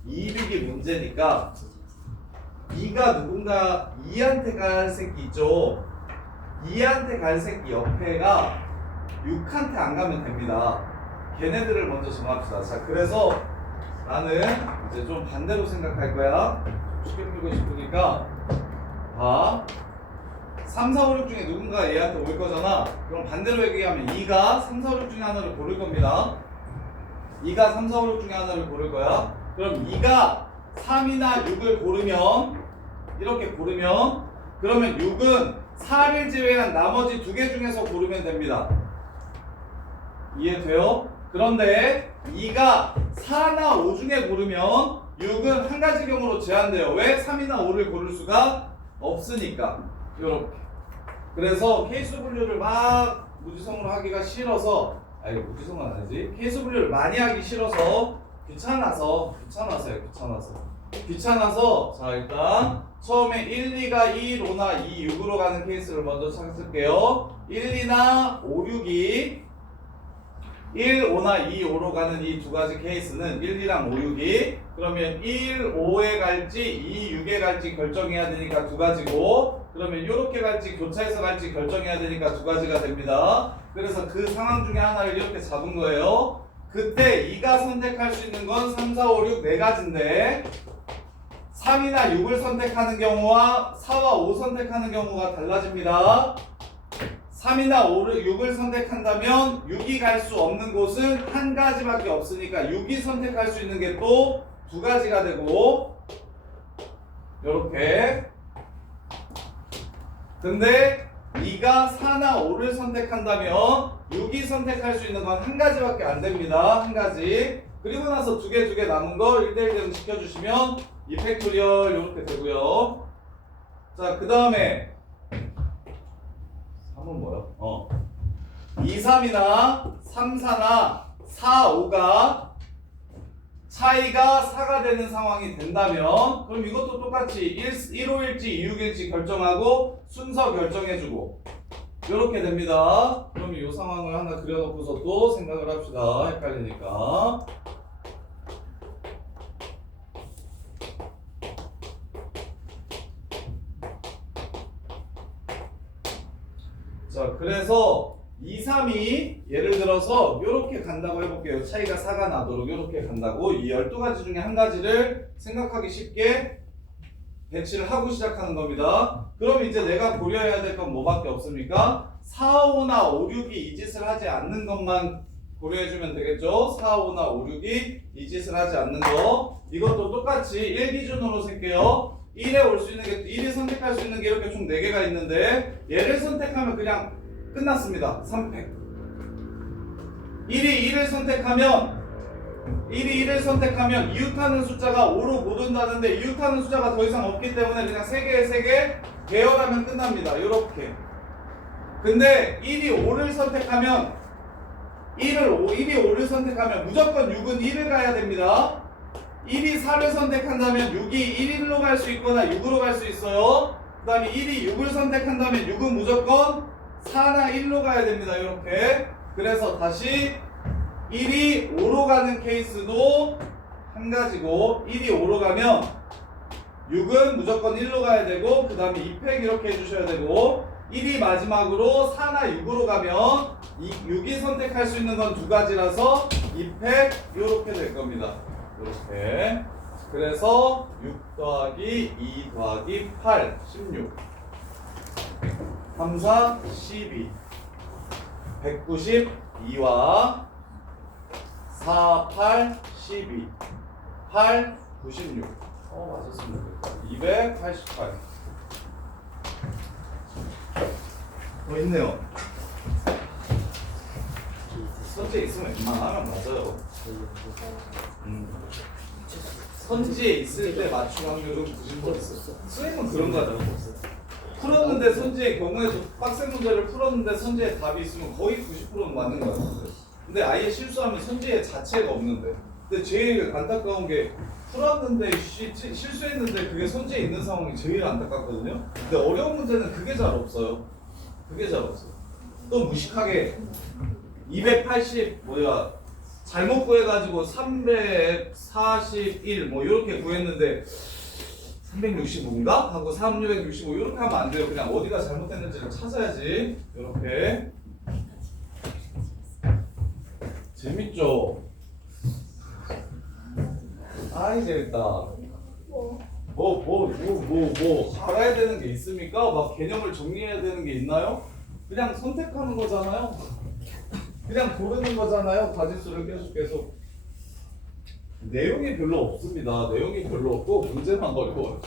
이륙이 문제니까 2가 누군가 2한테 갈 새끼 있죠? 2한테 갈 새끼 옆에가 6한테 안 가면 됩니다. 걔네들을 먼저 정합시다. 자 그래서 나는 이제 좀 반대로 생각할 거야. 쉽게 풀고 싶으니까 3, 4, 5, 6 중에 누군가 얘한테 올 거잖아. 그럼 반대로 얘기하면 2가 3, 4, 5, 6 중에 하나를 고를 겁니다. 2가 3, 4, 5, 6 중에 하나를 고를 거야. 그럼 2가 3이나 6을 고르면 이렇게 고르면 그러면 6은 4를 제외한 나머지 두 개 중에서 고르면 됩니다. 이해돼요? 그런데 2가 4나 5 중에 고르면 6은 한 가지 경우로 제한돼요. 왜? 3이나 5를 고를 수가 없으니까. 이렇게. 그래서 케이스 분류를 막 무지성으로 하기가 싫어서 무지성은 아니지. 케이스 분류를 많이 하기 싫어서 귀찮아서요. 귀찮아서 자 일단 처음에 1, 2가 2, 5나 2, 6으로 가는 케이스를 먼저 찾을게요. 1, 2나 5, 6이 1, 5나 2, 5로 가는 이 두 가지 케이스는 1, 2랑 5, 6이 그러면 1, 5에 갈지 2, 6에 갈지 결정해야 되니까 두 가지고 그러면 이렇게 갈지 교차해서 갈지 결정해야 되니까 두 가지가 됩니다. 그래서 그 상황 중에 하나를 이렇게 잡은 거예요. 그때 2가 선택할 수 있는 건 3, 4, 5, 6 네 가지인데 3이나 6을 선택하는 경우와 4와 5 선택하는 경우가 달라집니다. 3이나 6을 선택한다면 6이 갈 수 없는 곳은 한 가지밖에 없으니까 6이 선택할 수 있는 게 또 두 가지가 되고 요렇게 근데 2가 4나 5를 선택한다면 6이 선택할 수 있는 건 한 가지밖에 안 됩니다. 한 가지. 그리고 나서 두 개 남은 거 1대1 대응 시켜주시면 2팩토리얼 이렇게 되고요. 자, 그 다음에 3은 뭐요? 2, 3이나 3, 4나 4, 5가 차이가 4가 되는 상황이 된다면 그럼 이것도 똑같이 1, 5일지 2, 6일지 결정하고 순서 결정해주고 이렇게 됩니다. 그럼 이 상황을 하나 그려놓고서 또 생각을 합시다. 헷갈리니까. 자, 그래서 2, 3이 예를 들어서 이렇게 간다고 해볼게요. 차이가 4가 나도록 이렇게 간다고 이 12가지 중에 한 가지를 생각하기 쉽게 배치를 하고 시작하는 겁니다. 그럼 이제 내가 고려해야 될 건 뭐밖에 없습니까? 4, 5나 5, 6이 이 짓을 하지 않는 것만 고려해주면 되겠죠? 4, 5나 5, 6이 이 짓을 하지 않는 거 이것도 똑같이 1 기준으로 셀게요. 1에 올 수 있는 게 1이 선택할 수 있는 게 이렇게 총 4개가 있는데 얘를 선택하면 그냥 끝났습니다. 3팩 1이 1을 선택하면 이웃하는 숫자가 5로 못 온다는데 이웃하는 숫자가 더 이상 없기 때문에 그냥 3개 배열하면 끝납니다. 이렇게 근데 1이 5를 선택하면 1이 5를 선택하면 무조건 6은 1을 가야 됩니다. 1이 4를 선택한다면 6이 1일로 갈 수 있거나 6으로 갈 수 있어요. 그 다음에 1이 6을 선택한다면 6은 무조건 4나 1로 가야 됩니다. 이렇게 그래서 다시 1이 5로 가는 케이스도 한 가지고 1이 5로 가면 6은 무조건 1로 가야 되고 그 다음에 2팩 이렇게 해주셔야 되고 1이 마지막으로 4나 6으로 가면 6이 선택할 수 있는 건 두 가지라서 2팩 이렇게 될 겁니다. 이렇게 그래서 6 더하기 2 더하기 8 16 3, 4, 12 192와 4, 8, 12 8, 96 맞았습니다. 288 있네요. 선지에 있으면 웬만하면 맞아요. 선지에 있을 때 맞춤 확률은 90%. 수행은 그런 거 하잖아. 풀었는데 선지의 경우에도 빡센 문제를 풀었는데 선지에 답이 있으면 거의 90%는 맞는 거 같아요. 근데 아예 실수하면 선지의 자체가 없는데. 근데 제일 안타까운 게 풀었는데 실수했는데 그게 선지에 있는 상황이 제일 안타깝거든요. 근데 어려운 문제는 그게 잘 없어요. 또 무식하게 280 잘못 구해가지고 341 이렇게 구했는데 365인가? 하고 365 이렇게 하면 안 돼요. 그냥 어디가 잘못됐는지를 찾아야지. 이렇게 재밌죠? 아이 재밌다. 알아야 되는 게 있습니까? 막 개념을 정리해야 되는 게 있나요? 그냥 선택하는 거잖아요. 그냥 고르는 거잖아요. 가짓수를 계속. 내용이 별로 없습니다. 내용이 별로 없고 문제만 어려워요.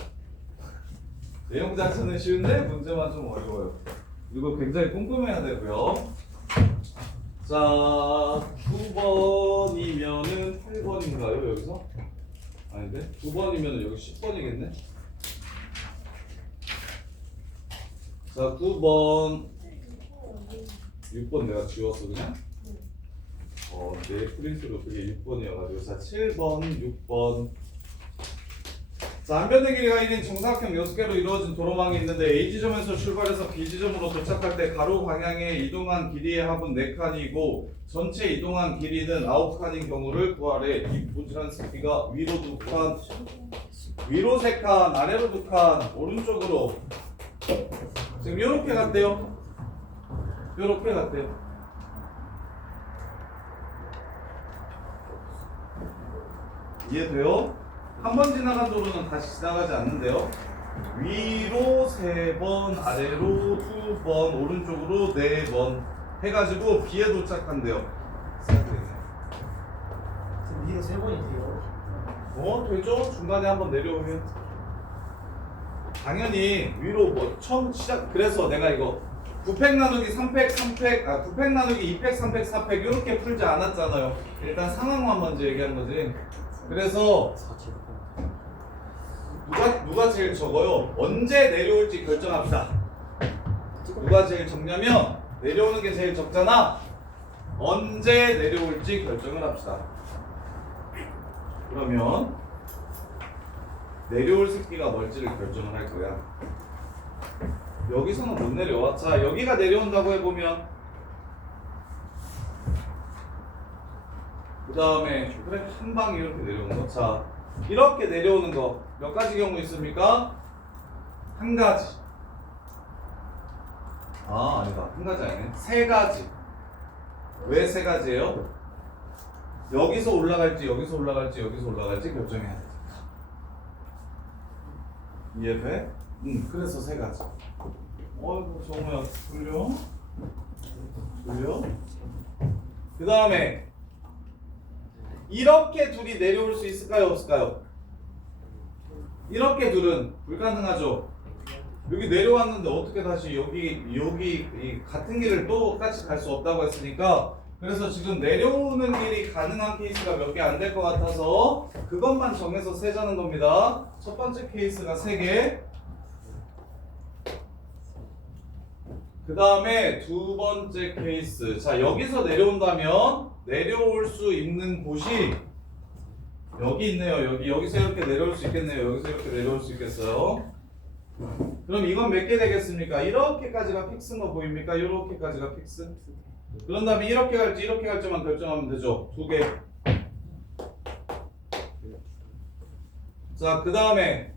내용 자체는 쉬운데 문제만 좀 어려워요. 이거 굉장히 꼼꼼해야 되고요. 자, 9번이면은 8번인가요? 여기서? 아닌데? 9번이면은 여기 10번이겠네? 자, 9번 6번 내가 지웠어 그냥? 내 프린트로 그게 6번이어가지고 자 7번, 6번 자, 한 변의 길이가 1인 정사각형 6개로 이루어진 도로망이 있는데 A지점에서 출발해서 B지점으로 도착할 때 가로 방향에 이동한 길이의 합은 4칸이고 전체 이동한 길이는 9칸인 경우를 구하래. 이 부지런 새끼가 위로 2칸, 위로 3칸, 아래로 2칸, 오른쪽으로 지금 이렇게 갔대요. 이렇게 갔대요. 이해돼요? 한 번 지나간 도로는 다시 지나가지 않는데요. 위로 3번, 아래로 2번, 오른쪽으로 4번 해가지고 B에 도착한대요. 지금 위로 3번이 돼요. 되죠? 중간에 한번 내려오면 당연히 위로 뭐 처음 시작. 그래서 내가 이거 9팩 나누기 3팩, 3팩, 9팩 나누기 2팩, 3팩, 4팩 이렇게 풀지 않았잖아요. 일단 상황만 먼저 얘기한 거지. 그래서 누가 제일 적어요? 언제 내려올지 결정합시다. 누가 제일 적냐면 내려오는 게 제일 적잖아. 언제 내려올지 결정을 합시다. 그러면 내려올 새끼가 뭘지를 결정을 할 거야. 여기서는 못 내려와. 자, 여기가 내려온다고 해보면 그 다음에 그래 한 방에 이렇게 내려오는 거. 자, 이렇게 내려오는 거 몇 가지 경우 있습니까? 한 가지. 아니다. 한 가지 아니네. 3가지. 왜 3가지예요? 여기서 올라갈지 여기서 올라갈지 여기서 올라갈지 결정해야 돼. 이해돼? 그래서 3가지. 어이구 정우야 돌려. 그 다음에 이렇게 둘이 내려올 수 있을까요? 없을까요? 이렇게 둘은 불가능하죠. 여기 내려왔는데 어떻게 다시 여기 이 같은 길을 똑같이 갈 수 없다고 했으니까 그래서 지금 내려오는 길이 가능한 케이스가 몇 개 안 될 것 같아서 그것만 정해서 세자는 겁니다. 첫 번째 케이스가 3개. 그 다음에 두 번째 케이스. 자, 여기서 내려온다면 내려올 수 있는 곳이 여기 있네요. 여기서 이렇게 내려올 수 있겠네요. 여기서 이렇게 내려올 수 있겠어요. 그럼 이건 몇 개 되겠습니까? 이렇게까지가 픽스인 거 보입니까? 이렇게까지가 픽스. 그런 다음에 이렇게 갈지만 결정하면 되죠. 2개. 자, 그 다음에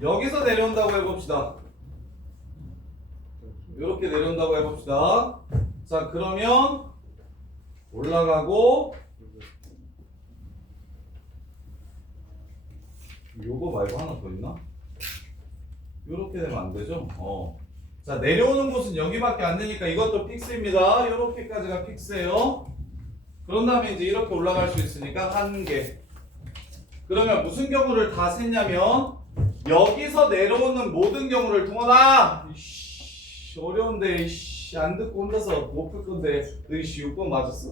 여기서 내려온다고 해봅시다. 이렇게 내려온다고 해봅시다. 자, 그러면 올라가고 요거 말고 하나 더 있나? 요렇게 되면 안 되죠? 자, 내려오는 곳은 여기밖에 안 되니까 이것도 픽스입니다. 요렇게까지가 픽스예요. 그런 다음에 이제 이렇게 올라갈 수 있으니까 1개. 그러면 무슨 경우를 다 셌냐면 여기서 내려오는 모든 경우를 동원아! 이씨, 어려운데 이씨, 안 듣고 혼자서 못 풀 건데 이씨 6번 맞았어?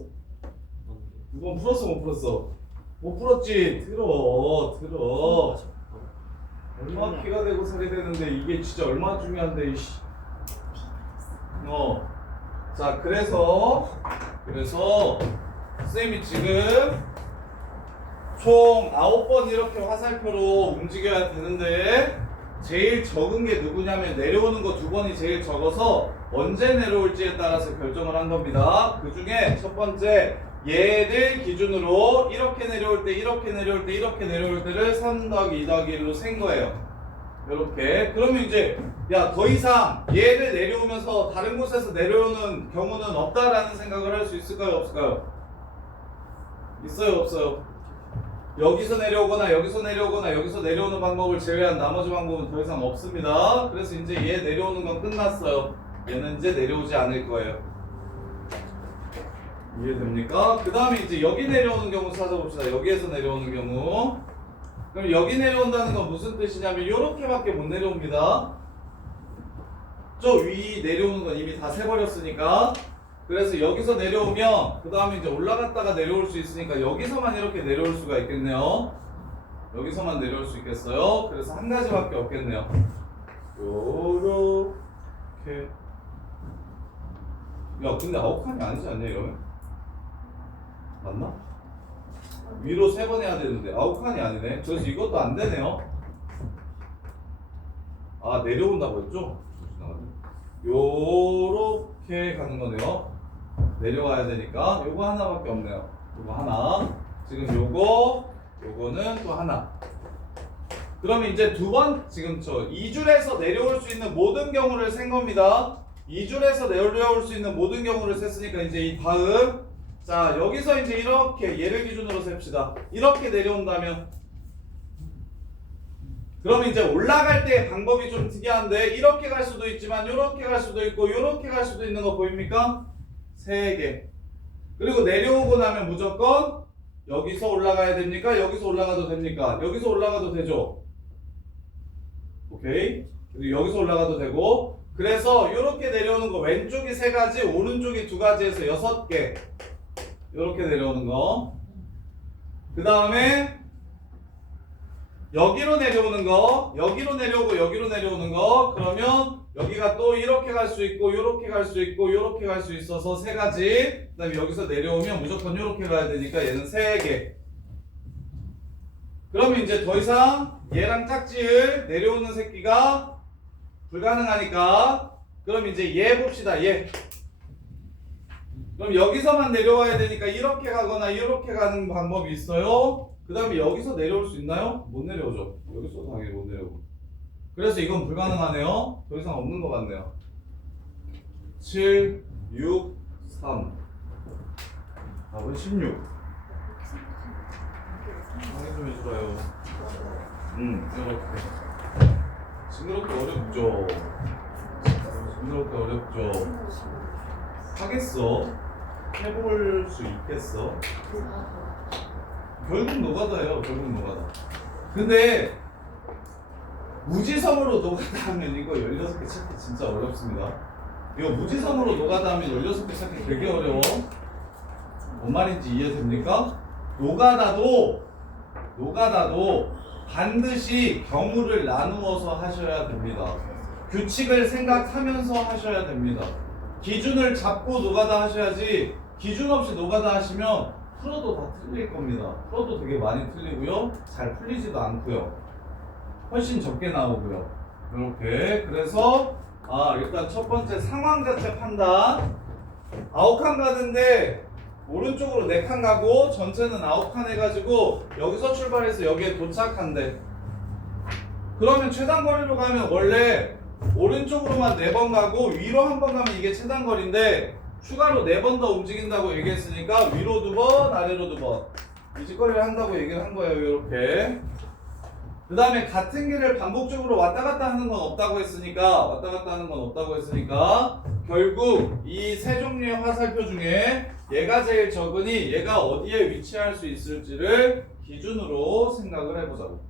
6번 풀었어 못 풀었어? 못 풀었지? 들어 얼마 피가 되고 살이 되는데 이게 진짜 얼마나 중요한데 이씨. 자, 그래서 선생님이 지금 총 9번 이렇게 화살표로 움직여야 되는데 제일 적은 게 누구냐면 내려오는 거 2번이 제일 적어서 언제 내려올지에 따라서 결정을 한 겁니다. 그 중에 첫 번째 얘를 기준으로 이렇게 내려올 때 이렇게 내려올 때 이렇게 내려올 때를 3 더하기 2 더하기 1로 센 거예요. 이렇게. 그러면 이제 야, 더 이상 얘를 내려오면서 다른 곳에서 내려오는 경우는 없다라는 생각을 할 수 있을까요? 없을까요? 있어요? 없어요? 여기서 내려오거나 여기서 내려오거나 여기서 내려오는 방법을 제외한 나머지 방법은 더 이상 없습니다. 그래서 이제 얘 내려오는 건 끝났어요. 얘는 이제 내려오지 않을 거예요. 이해됩니까? 그 다음에 이제 여기 내려오는 경우 찾아봅시다. 여기에서 내려오는 경우. 그럼 여기 내려온다는 건 무슨 뜻이냐면 요렇게밖에 못 내려옵니다. 저 위 내려오는 건 이미 다 세버렸으니까. 그래서 여기서 내려오면 그 다음에 이제 올라갔다가 내려올 수 있으니까 여기서만 이렇게 내려올 수가 있겠네요. 여기서만 내려올 수 있겠어요. 그래서 한 가지밖에 없겠네요. 요렇게. 야, 근데 9칸이 아니지 않냐 이러면? 맞나? 위로 3번 해야 되는데 아홉 칸이 아니네. 그래서 이것도 안 되네요. 아, 내려온다고 했죠? 요렇게 가는 거네요. 내려와야 되니까 요거 하나밖에 없네요. 요거 하나. 지금 요거는 또 하나. 그러면 이제 두 번, 지금 저 2줄에서 내려올 수 있는 모든 경우를 센 겁니다. 2줄에서 내려올 수 있는 모든 경우를 셌으니까 이제 이 다음, 자 여기서 이제 이렇게 얘를 기준으로 셉시다. 이렇게 내려온다면, 그러면 이제 올라갈 때 방법이 좀 특이한데 이렇게 갈 수도 있지만 이렇게 갈 수도 있고 이렇게 갈 수도 있는 거 보입니까? 3개. 그리고 내려오고 나면 무조건 여기서 올라가야 됩니까? 여기서 올라가도 됩니까? 여기서 올라가도 되죠? 오케이? 그리고 여기서 올라가도 되고, 그래서 이렇게 내려오는 거 왼쪽이 3가지, 오른쪽이 2가지에서 6개 이렇게 내려오는 거. 그 다음에 여기로 내려오는 거, 여기로 내려오고 여기로 내려오는 거. 그러면 여기가 또 이렇게 갈 수 있고 이렇게 갈 수 있고 이렇게 갈 수 있어서 3가지. 그 다음에 여기서 내려오면 무조건 이렇게 가야 되니까 얘는 3개. 그러면 이제 더 이상 얘랑 짝지을 내려오는 새끼가 불가능하니까, 그럼 이제 얘 봅시다. 얘. 그럼 여기서만 내려와야 되니까 이렇게 가거나 이렇게 가는 방법이 있어요. 그 다음에 여기서 내려올 수 있나요? 못 내려오죠. 여기서 당연히 못 내려오고. 그래서 이건 불가능하네요. 더 이상 없는 것 같네요. 7, 6, 3. 답은 16. 확인 좀 해주라요. 이렇게. 징그럽게 어렵죠. 징그럽게 어렵죠. 하겠어? 해볼 수 있겠어? 결국 노가다예요. 결국 노가다. 근데 무지성으로 노가다 하면 이거 16개 찾기 진짜 어렵습니다. 이거 무지성으로 노가다 하면 16개 찾기 되게 어려워. 뭔 말인지 이해됩니까? 노가다도 반드시 경우를 나누어서 하셔야 됩니다. 규칙을 생각하면서 하셔야 됩니다. 기준을 잡고 노가다 하셔야지, 기준 없이 노가다 하시면 풀어도 다 틀릴 겁니다. 풀어도 되게 많이 틀리고요. 잘 풀리지도 않고요. 훨씬 적게 나오고요. 이렇게. 그래서 일단 첫 번째 상황 자체 판단. 9칸 가는데 오른쪽으로 4칸 가고 전체는 9칸 해가지고 여기서 출발해서 여기에 도착한대. 그러면 최단거리로 가면 원래 오른쪽으로만 4번 가고 위로 한 번 가면 이게 최단거리인데, 추가로 4번 더 움직인다고 얘기했으니까 위로 2번, 아래로 2번 이 짓거리를 한다고 얘기를 한 거예요. 이렇게. 그 다음에 같은 길을 반복적으로 왔다 갔다 하는 건 없다고 했으니까, 결국 이 세 종류의 화살표 중에 얘가 제일 적으니 얘가 어디에 위치할 수 있을지를 기준으로 생각을 해보자고.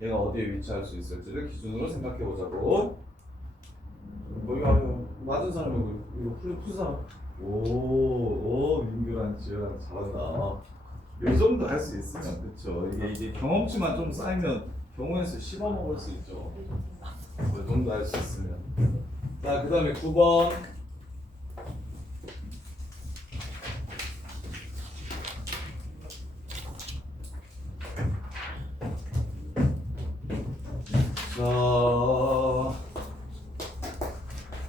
얘가 어디에 위치할 수 있을지를 기준으로 생각해보자고. 이거 맞은 사람이고 이거 풀 사람. 오 민규랑 지효랑 잘한다. 요 정도 할 수 있으면, 그쵸. 이게 경험치만 좀 쌓이면 경우의 수 씹어먹을 수 있죠. 요 정도 할 수 있으면. 자, 그 다음에 9번. 자,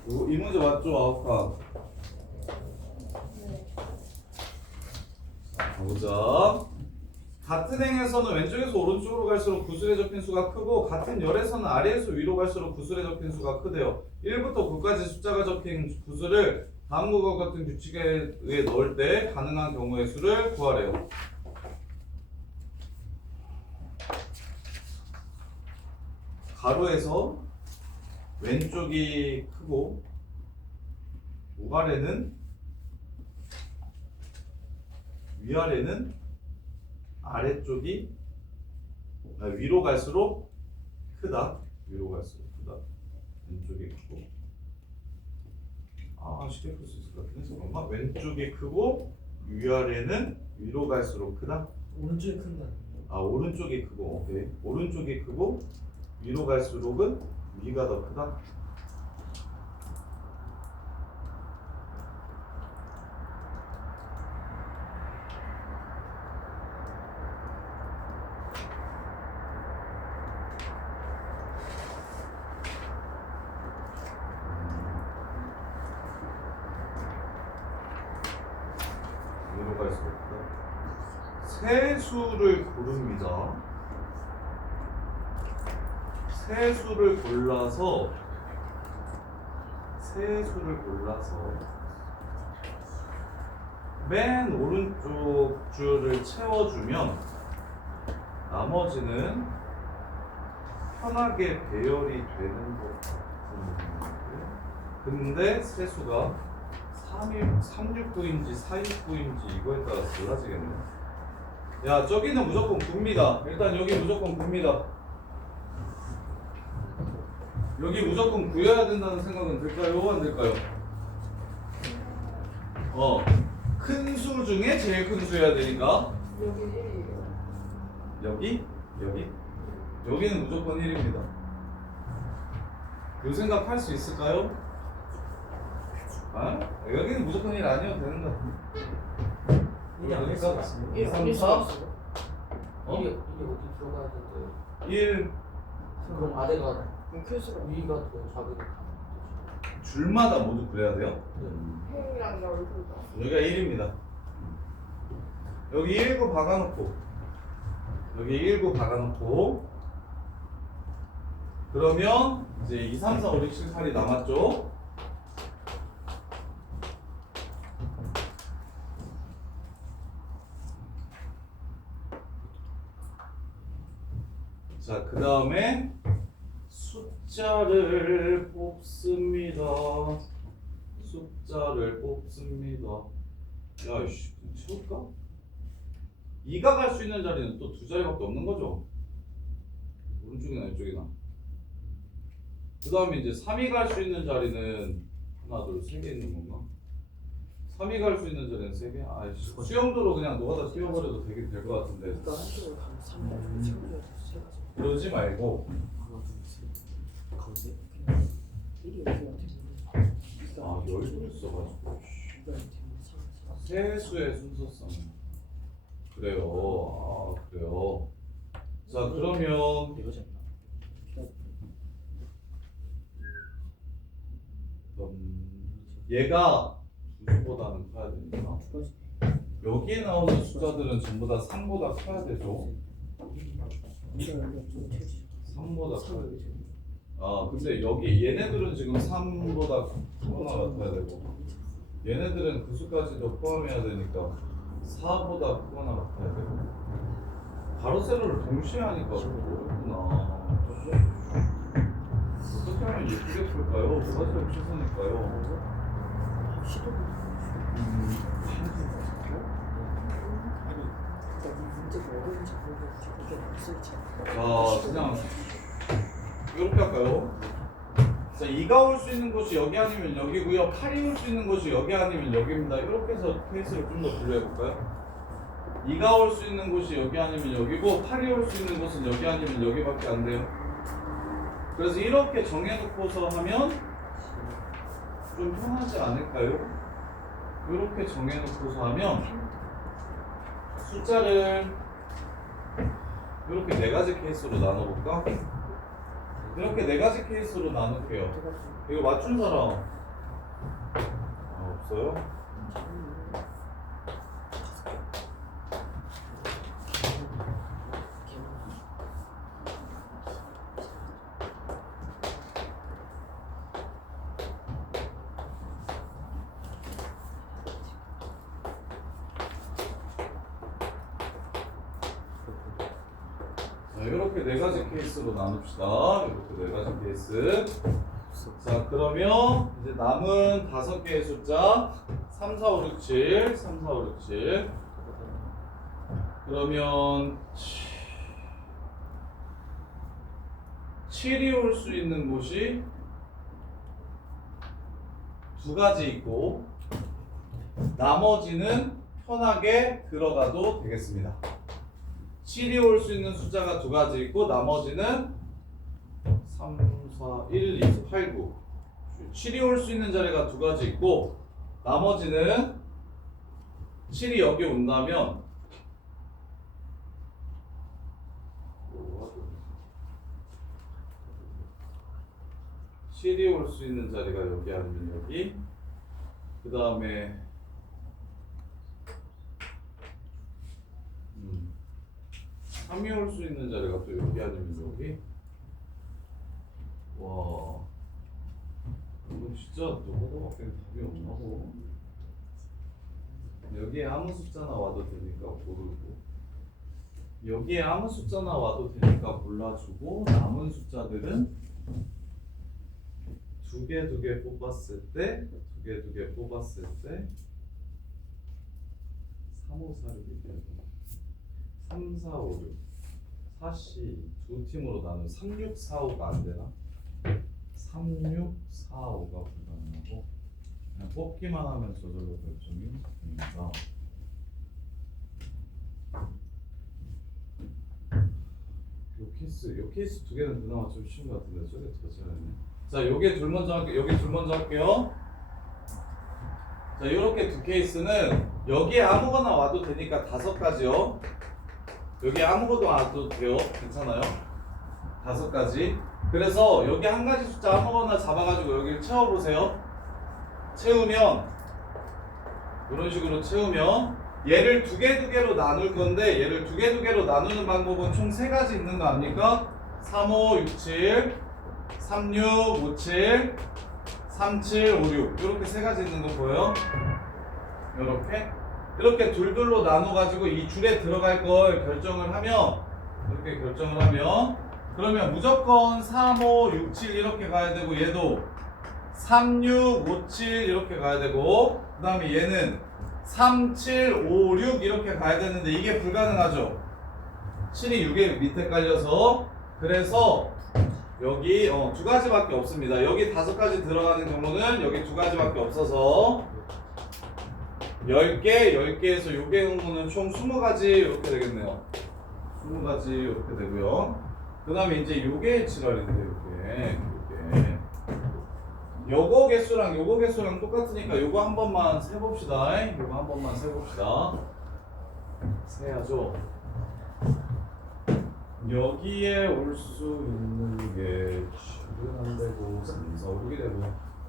이 문제 맞죠? 9칸. 보자. 같은 행에서는 왼쪽에서 오른쪽으로 갈수록 구슬에 접힌 수가 크고, 같은 열에서는 아래에서 위로 갈수록 구슬에 접힌 수가 크대요. 1부터 9까지 숫자가 접힌 구슬을 다음과 같은 규칙에 의해 넣을 때 가능한 경우의 수를 구하래요. 가로에서 왼쪽이 크고 위아래는 아래쪽이 위로 갈수록 크다. 왼쪽이 크고, 쉽게 풀 수 있을 것 같은데, 잠깐만. 왼쪽이 크고 위아래는 위로 갈수록 크다. 오른쪽이 큰다. 오른쪽이 크고, 오케이. 오른쪽이 크고 위로 갈수록은 위가 더 크다. 위로 갈수록 크다. 세수를 고릅니다. 세수를 골라서 맨 오른쪽 줄을 채워주면 나머지는 편하게 배열이 되는 것 같은데 근데 세수가 369인지 469인지 이거에 따라 달라지겠네. 야 저기는 무조건 9입니다. 일단 여기 무조건 9입니다. 여기 무조건 9여야 된다는 생각은 들까요? 안 들까요? 큰 수 중에 제일 큰 수여야 되니까 여기 1이에요. 여기? 여기는 무조건 1입니다. 그 생각 할 수 있을까요? 아? 여기는 무조건 1 아니어도 되는 거 같은데. 일이 아닐 수가 있어요. 2, 3, 4 일이 어디 들어가야 되는데 1 그럼 아래가 그럼 큐스가 위가 더 작으니까 줄마다 모두 그래야 돼요? 행이랑 열두가. 여기가 1입니다. 여기 19 박아놓고 여기 19 박아놓고 그러면 이제 2, 3, 4, 5, 6, 7, 8이 남았죠? 자, 그 다음에 숫자를 뽑습니다. 야, 이씨, 그냥 채울까? 2가 갈 수 있는 자리는 또 두 자리밖에 없는 거죠? 오른쪽이나 이쪽이나. 그 다음에 이제 3이 갈 수 있는 자리는 하나, 둘, 세 개 있는 건가? 3이 갈 수 있는 자리는 세 개? 아, 수영도로 그냥 노가다 띄워버려도 되긴 될 것 같은데. 그러니까 한쪽으로 가면 3을 채워줘야 세 가지. 그러지 말고 하나 둘셋 가운데 그냥 1이 어디가 아, 열도 있어가지고 세수의 순서성. 그래요. 아, 그래요. 자, 그러면 이거지 않나? 얘가 2보다는 커야 되니까 두 가지. 여기에 나오는 숫자들은 전부 다 3보다 커야 되죠. 3보다 커야 되죠. 아, 근데 여기 얘네들은 지금 3보다 크거나 같아야 되고 얘네들은 그 수까지도 포함해야 되니까 4보다 크거나 같아야 되고 바로 세로를 동시에 하니까 어렵구나. 어떻게 하면 예쁘게 풀까요? 뭐가 제일 최선일까요? 시도 문제가 어려운지 모르겠지. 이게 없을지. 자, 그냥 이렇게 할까요? 자, 2가 올 수 있는 곳이 여기 아니면 여기고요. 8이 올 수 있는 곳이 여기 아니면 여기입니다. 이렇게 해서 케이스를 좀 더 분류해볼까요? 2가 올 수 있는 곳이 여기 아니면 여기고 8이 올 수 있는 곳은 여기 아니면 여기밖에 안 돼요. 그래서 이렇게 정해놓고서 하면 좀 편하지 않을까요? 이렇게 정해놓고서 하면 숫자를 이렇게 네 가지 케이스로 나눠볼까? 이렇게 네 가지 케이스로 나눌게요. 이거 맞춘 사람 없어요? 자, 이렇게 네 가지 케이스로 나눕시다. 이렇게 네 가지 케이스. 자, 그러면 이제 남은 5개의 숫자 3, 4, 5, 6, 7 3, 4, 5, 6, 7 그러면 7이 올 수 있는 곳이 두 가지 있고 나머지는 편하게 들어가도 되겠습니다. 7이 올 수 있는 숫자가 두 가지 있고 나머지는 3, 4, 1, 2, 8, 9 7이 올 수 있는 자리가 두 가지 있고 나머지는 7이 여기 온다면 7이 올 수 있는 자리가 여기 아니면 여기 그 다음에 3이 올 수 있는 자리가 또 여기 아니면 여기? 와, 이거 진짜 너무밖에 답이 없나고. 여기에 아무 숫자 나와도 되니까 고르고, 여기에 아무 숫자 나와도 되니까 골라주고, 남은 숫자들은 두 개 뽑았을 때, 3, 5, 4, 6 이렇게 3, 4, 5, 6 4씨 두 팀으로 나누면 3, 6, 4, 5가 안 되나? 3, 6, 4, 5가 불가능하고 그냥 뽑기만 하면 저절로 결정이 됩니다. 요 케이스 두 개는 그나마 좀 쉬운 것 같은데 저게 더 잘하네. 자, 요게 둘 먼저 할게요. 여기 둘 먼저 할게요. 자, 요렇게 두 케이스는 여기에 아무거나 와도 되니까 5가지요. 여기 아무것도 와도 돼요. 괜찮아요? 5가지. 그래서 여기 한 가지 숫자 아무거나 잡아가지고 여기를 채워보세요. 채우면 이런 식으로 채우면 얘를 두 개로 나눌 건데 얘를 두 개로 나누는 방법은 총 3가지 있는 거 아닙니까? 3, 5, 6, 7 3, 6, 5, 7 3, 7, 5, 6 이렇게 3가지 있는 거 보여요? 이렇게 둘둘로 나눠가지고 이 줄에 들어갈 걸 결정을 하면 이렇게 결정을 하면 그러면 무조건 3, 5, 6, 7 이렇게 가야 되고 얘도 3, 6, 5, 7 이렇게 가야 되고 그 다음에 얘는 3, 7, 5, 6 이렇게 가야 되는데 이게 불가능하죠. 7이 6에 밑에 깔려서 그래서 여기 2가지밖에 없습니다. 여기 5가지 들어가는 경우는 여기 2가지밖에 없어서 10개에서 요게 경우는 총 20가지 이렇게 되겠네요. 20가지 이렇게 되고요. 그 다음에 이제 요게 지랄인데 요게 요거 개수랑 똑같으니까 요거 한 번만 세봅시다. 요거 한 번만 세봅시다. 세야죠. 여기에 올 수 있는 게 7은 안 되고 3, 4, 5이 되고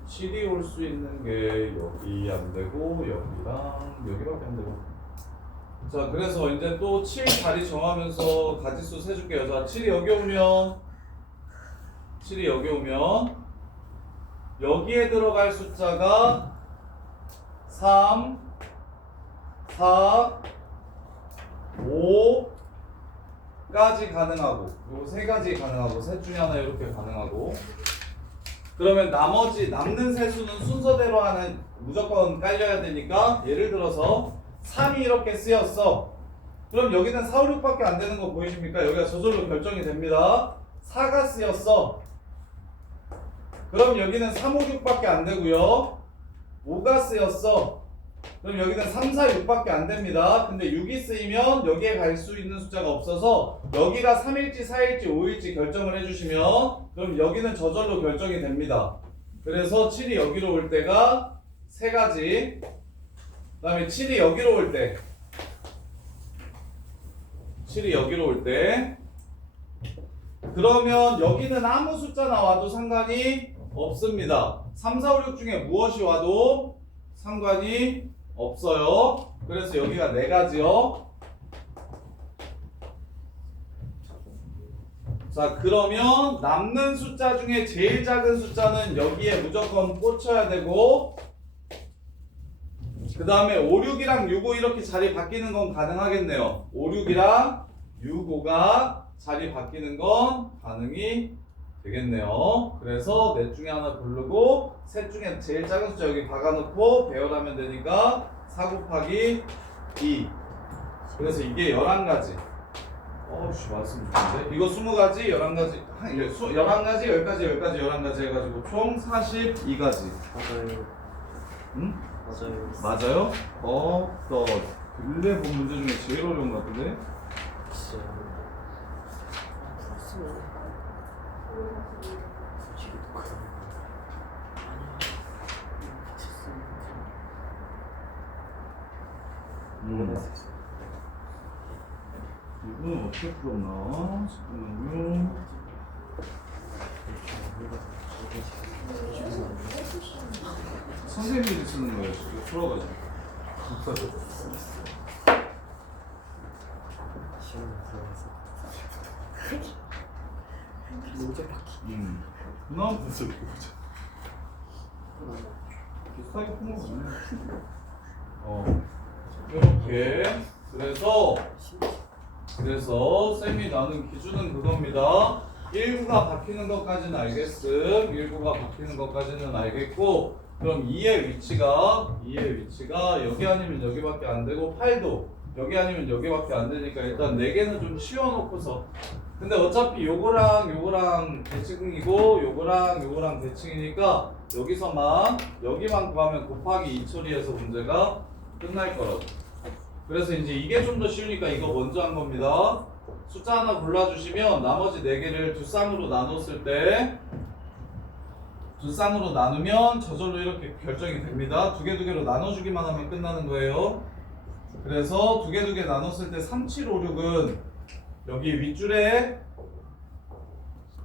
7이 올 수 있는 게 여기 안 되고 여기랑 여기밖에 안 되고. 자, 그래서 이제 또 7 자리 정하면서 가지수 세줄게요. 자, 7이 여기 오면 여기에 들어갈 숫자가 3, 4, 5까지 가능하고 요 3가지 가능하고 셋 중에 하나 이렇게 가능하고 그러면 나머지 남는 세수는 순서대로 하는 무조건 깔려야 되니까 예를 들어서 3이 이렇게 쓰였어. 그럼 여기는 4, 5, 6밖에 안 되는 거 보이십니까? 여기가 저절로 결정이 됩니다. 4가 쓰였어. 그럼 여기는 3, 5, 6밖에 안 되고요. 5가 쓰였어. 그럼 여기는 3, 4, 6밖에 안 됩니다. 근데 6이 쓰이면 여기에 갈 수 있는 숫자가 없어서 여기가 3일지 4일지 5일지 결정을 해주시면 그럼 여기는 저절로 결정이 됩니다. 그래서 7이 여기로 올 때가 3가지. 그 다음에 7이 여기로 올 때 7이 여기로 올 때 그러면 여기는 아무 숫자 나와도 상관이 없습니다. 3, 4, 5, 6 중에 무엇이 와도 상관이 없어요. 그래서 여기가 4가지요. 자, 그러면 남는 숫자 중에 제일 작은 숫자는 여기에 무조건 꽂혀야 되고 그 다음에 5, 6이랑 6, 5 이렇게 자리 바뀌는 건 가능하겠네요. 5, 6이랑 6, 5가 자리 바뀌는 건 가능이 되겠네요. 그래서 넷 중에 하나 고르고 셋 중에 제일 작은 숫자 여기 박아놓고 배열하면 되니까 4 곱하기 2. 그래서 이게 11가지. 어우씨 말씀 좋은데? 이거 20가지, 11가지, 11가지, 10가지, 10가지, 11가지 해가지고 총 42가지. 맞아요. 응? 맞아요. 맞아요? 또 근래 본 문제 중에 제일 어려운 것 같은데? 진짜. 풀었으면 솔직히 또 그런 거. 아니야. 미쳤으면 이거는 어떻게 풀었나? 잠깐만요. 선생님이 쓰는 거예요, 지금 풀어가지고. 시험 들어가서 모자 바퀴. 그나마 비슷하게 푼 거네. 이렇게. 그래서 쌤이 나눈 기준은 그겁니다. 1구가 바뀌는 것까지는 알겠음. 1구가 바뀌는 것까지는 알겠고, 그럼 2의 위치가 여기 아니면 여기밖에 안 되고, 8도 여기 아니면 여기밖에 안 되니까 일단 4개는 좀 치워놓고서. 근데 어차피 요거랑 대칭이고 요거랑 대칭이니까 여기만 구하면 곱하기 2 처리해서 문제가 끝날 거라고. 그래서 이제 이게 좀 더 쉬우니까 이거 먼저 한 겁니다. 숫자 하나 골라주시면 나머지 4개를 두 쌍으로 나눴을 때 두 쌍으로 나누면 저절로 이렇게 결정이 됩니다. 두 개로 나눠주기만 하면 끝나는 거예요. 그래서 두 개 나눴을 때 3, 7, 5, 6은 여기 윗줄에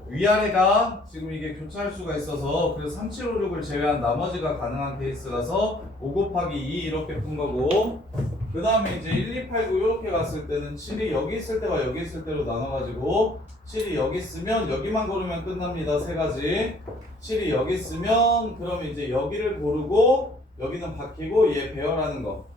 위아래가 지금 이게 교차할 수가 있어서 그래서 3, 7, 5, 6을 제외한 나머지가 가능한 케이스라서 5 곱하기 2 이렇게 푼 거고, 그 다음에 이제 1, 2, 8, 9 이렇게 갔을 때는 7이 여기 있을 때와 여기 있을 때로 나눠가지고 7이 여기 있으면 여기만 고르면 끝납니다. 세 가지. 7이 여기 있으면 그러면 이제 여기를 고르고 여기는 바뀌고 얘 배열하는 거.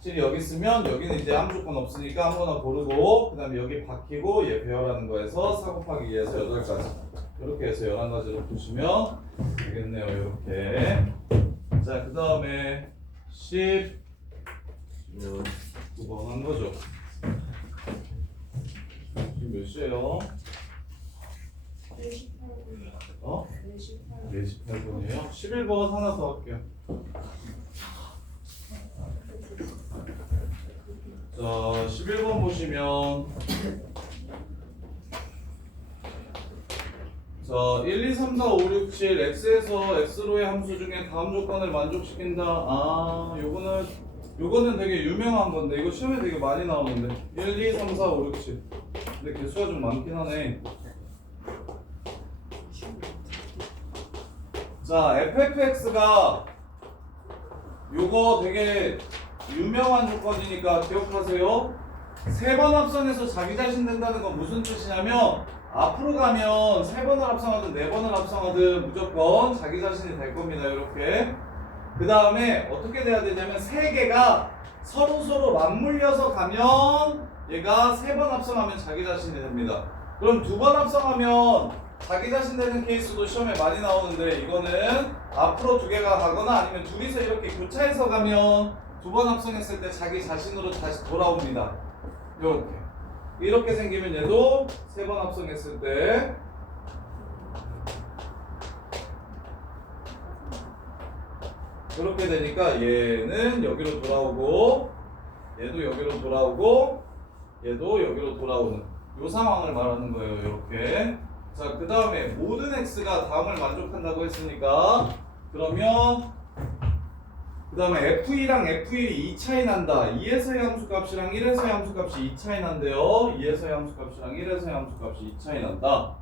7이 여기 있으면 여기는 이제 아무 조건 없으니까 아무거나 고르고 그 다음에 여기 바뀌고 얘 배열하는 거에서 4 곱하기 2에서 8가지 이렇게 해서 11가지로 보시면 되겠네요. 이렇게. 자, 그 다음에 19번 한 거죠. 지금 몇 시에요? 48분이에요. 11번 하나 더 할게요. 자, 11번 보시면 자, 1, 2, 3, 4, 5, 6, 7 x에서 x로의 함수 중에 다음 조건을 만족시킨다. 요거는 되게 유명한 건데 이거 시험에 되게 많이 나오는데 1, 2, 3, 4, 5, 6, 7 근데 개수가 좀 많긴 하네. 자, fx가 요거 되게 유명한 조건이니까 기억하세요. 3번 합성해서 자기 자신 된다는 건 무슨 뜻이냐면 앞으로 가면 3번을 합성하든 4번을 합성하든 무조건 자기 자신이 될 겁니다. 이렇게. 그 다음에 어떻게 돼야 되냐면 3개가 서로 맞물려서 가면 얘가 3번 합성하면 자기 자신이 됩니다. 그럼 2번 합성하면 자기 자신 되는 케이스도 시험에 많이 나오는데 이거는 앞으로 2개가 가거나 아니면 둘이서 이렇게 교차해서 가면 2번 합성했을 때 자기 자신으로 다시 돌아옵니다. 이렇게 생기면 얘도 3번 합성했을 때 그렇게 되니까 얘는 여기로 돌아오고 얘도 여기로 돌아오고 얘도 여기로 돌아오는 이 상황을 말하는 거예요. 이렇게. 자, 그 다음에 모든 x가 다음을 만족한다고 했으니까 그러면 그 다음에 f2랑 f1이 2 차이 난다. 2에서의 함수값이랑 1에서의 함수값이 2 차이 난대요. 2에서의 함수값이랑 1에서의 함수값이 2 차이 난다.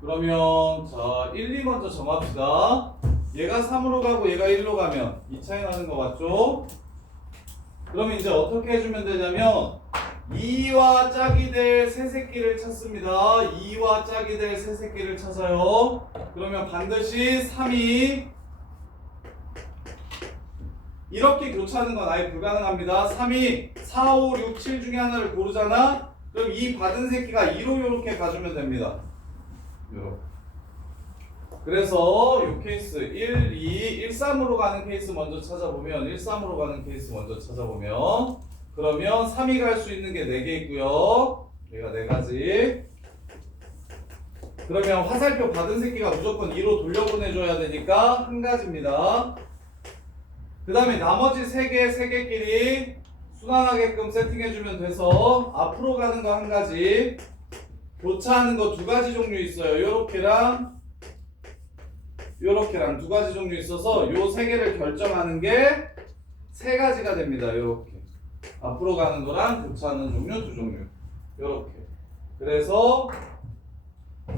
그러면 자 1, 2 먼저 정합시다. 얘가 3으로 가고 얘가 1로 가면 2 차이 나는 거 맞죠? 그러면 이제 어떻게 해주면 되냐면 2와 짝이 될 새새끼를 찾습니다. 2와 짝이 될 새새끼를 찾아요. 그러면 반드시 3이 이렇게 교차하는 건 아예 불가능합니다. 3이 4, 5, 6, 7 중에 하나를 고르잖아? 그럼 이 받은 새끼가 2로 이렇게 가주면 됩니다. 요렇게. 그래서 이 케이스 1, 2, 1, 3으로 가는 케이스 먼저 찾아보면 1, 3으로 가는 케이스 먼저 찾아보면 그러면 3이 갈 수 있는 게 4개 있고요. 얘가 4가지. 그러면 화살표 받은 새끼가 무조건 2로 돌려보내줘야 되니까 1가지입니다. 그 다음에 나머지 3개끼리 순환하게끔 세팅해주면 돼서 앞으로 가는 거 1가지, 교차하는 거 2가지 종류 있어요. 요렇게랑 2가지 종류 있어서 요 3개를 결정하는 게 3가지가 됩니다. 요렇게 앞으로 가는 거랑 교차하는 종류 2종류 요렇게. 그래서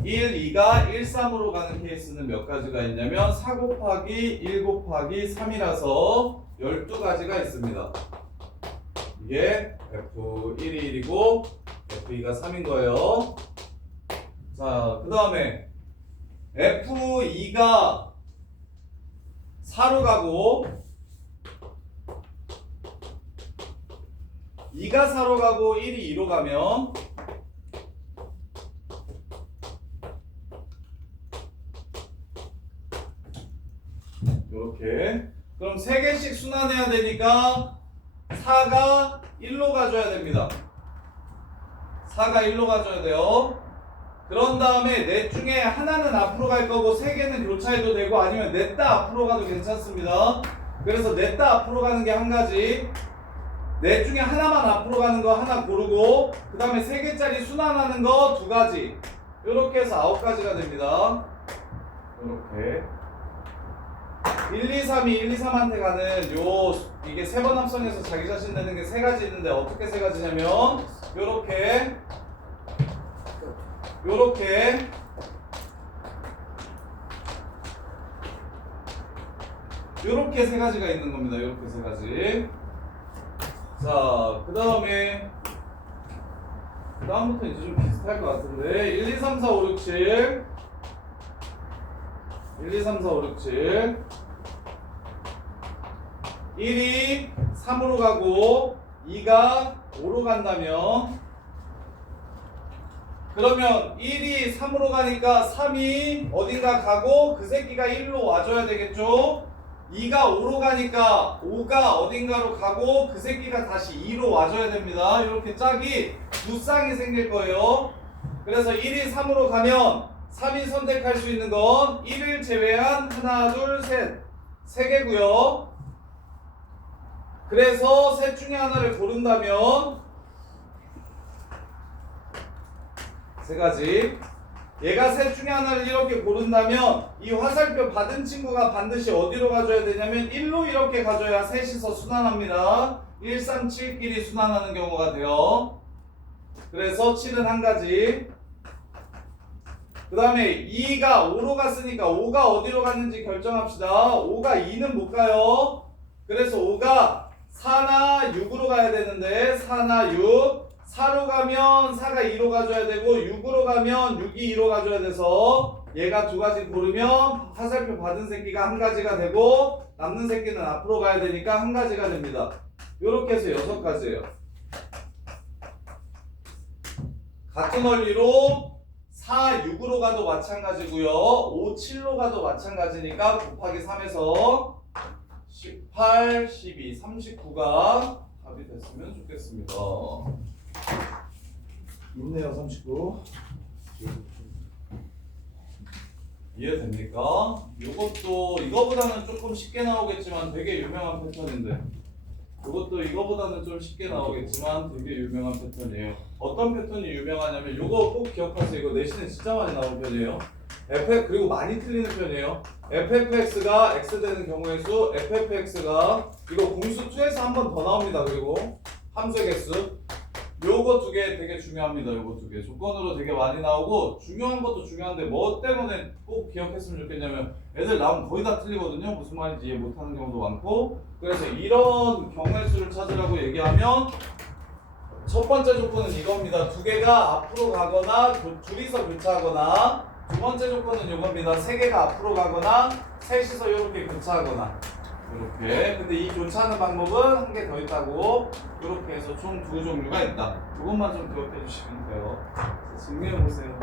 1, 2가 1, 3으로 가는 케이스는 몇 가지가 있냐면 4 곱하기 1 곱하기 3이라서 12가지가 있습니다. 이게 F1이 1이고 F2가 3인 거예요. 자, 그 다음에 F2가 4로 가고 2가 4로 가고 1이 2로 가면 이렇게 그럼 3개씩 순환해야 되니까 4가 1로 가줘야 됩니다. 4가 1로 가줘야 돼요. 그런 다음에 넷 중에 하나는 앞으로 갈 거고 3개는 교차해도 되고 아니면 넷 다 앞으로 가도 괜찮습니다. 그래서 넷 다 앞으로 가는 게 한 가지, 넷 중에 하나만 앞으로 가는 거 하나 고르고 그 다음에 3개짜리 순환하는 거 2가지, 이렇게 해서 9가지가 됩니다. 이렇게 1, 2, 3이 1, 2, 3한테 가는 이게 세 번 합성해서 자기 자신 되는 게 3가지 있는데 어떻게 3가지냐면 요렇게 요렇게 3가지가 있는 겁니다. 요렇게 3가지. 자, 그 다음부터 이제 좀 비슷할 것 같은데 1, 2, 3, 4, 5, 6, 7 1, 2, 3, 4, 5, 6, 7 1이 3으로 가고 2가 5로 간다면 그러면 1이 3으로 가니까 3이 어딘가 가고 그 새끼가 1로 와줘야 되겠죠? 2가 5로 가니까 5가 어딘가로 가고 그 새끼가 다시 2로 와줘야 됩니다. 이렇게 짝이 두 쌍이 생길 거예요. 그래서 1이 3으로 가면 3이 선택할 수 있는 건 1을 제외한 하나, 둘, 셋 3개고요. 그래서 셋 중에 하나를 고른다면 3가지, 얘가 셋 중에 하나를 이렇게 고른다면 이 화살표 받은 친구가 반드시 어디로 가줘야 되냐면 1로 이렇게 가줘야 셋이서 순환합니다. 1, 3, 7끼리 순환하는 경우가 돼요. 그래서 7은 한 가지. 그 다음에 2가 5로 갔으니까 5가 어디로 갔는지 결정합시다. 5가 2는 못 가요. 그래서 5가 4나 6으로 가야 되는데 4나 6, 4로 가면 4가 2로 가줘야 되고 6으로 가면 6이 2로 가줘야 돼서 얘가 2가지 고르면 화살표 받은 새끼가 한 가지가 되고 남는 새끼는 앞으로 가야 되니까 한 가지가 됩니다. 이렇게 해서 6가지예요. 같은 원리로 4, 6으로 가도 마찬가지고요. 5, 7로 가도 마찬가지니까 곱하기 3에서 18, 12, 39가 답이 됐으면 좋겠습니다. 있네요, 39. 이해됩니까? 이것도 이거보다는 조금 쉽게 나오겠지만 되게 유명한 패턴인데, 이것도 이거보다는 좀 쉽게 나오겠지만 되게 유명한 패턴이에요. 어떤 패턴이 유명하냐면 이거 꼭 기억하세요. 이거 내신에 진짜 많이 나오는 편이에요. 그리고 많이 틀리는 편이에요. ffx가 x 되는 경우의 수, ffx가 이거 공수 2에서 한 번 더 나옵니다. 그리고 함수의 개수, 요거 2개 되게 중요합니다. 요거 2개 조건으로 되게 많이 나오고 중요한 것도 중요한데 뭐 때문에 꼭 기억했으면 좋겠냐면 애들 나오면 거의 다 틀리거든요. 무슨 말인지 이해 못하는 경우도 많고. 그래서 이런 경우의 수를 찾으라고 얘기하면 첫 번째 조건은 이겁니다. 2개가 앞으로 가거나 둘이서 교차하거나, 두 번째 조건은 이겁니다. 3개가 앞으로 가거나 셋이서 이렇게 교차하거나. 이렇게. 근데 이 교차하는 방법은 한 개 더 있다고. 이렇게 해서 총 2종류가 있다. 이것만 좀 기억해 주시면 돼요. 증명해 보세요.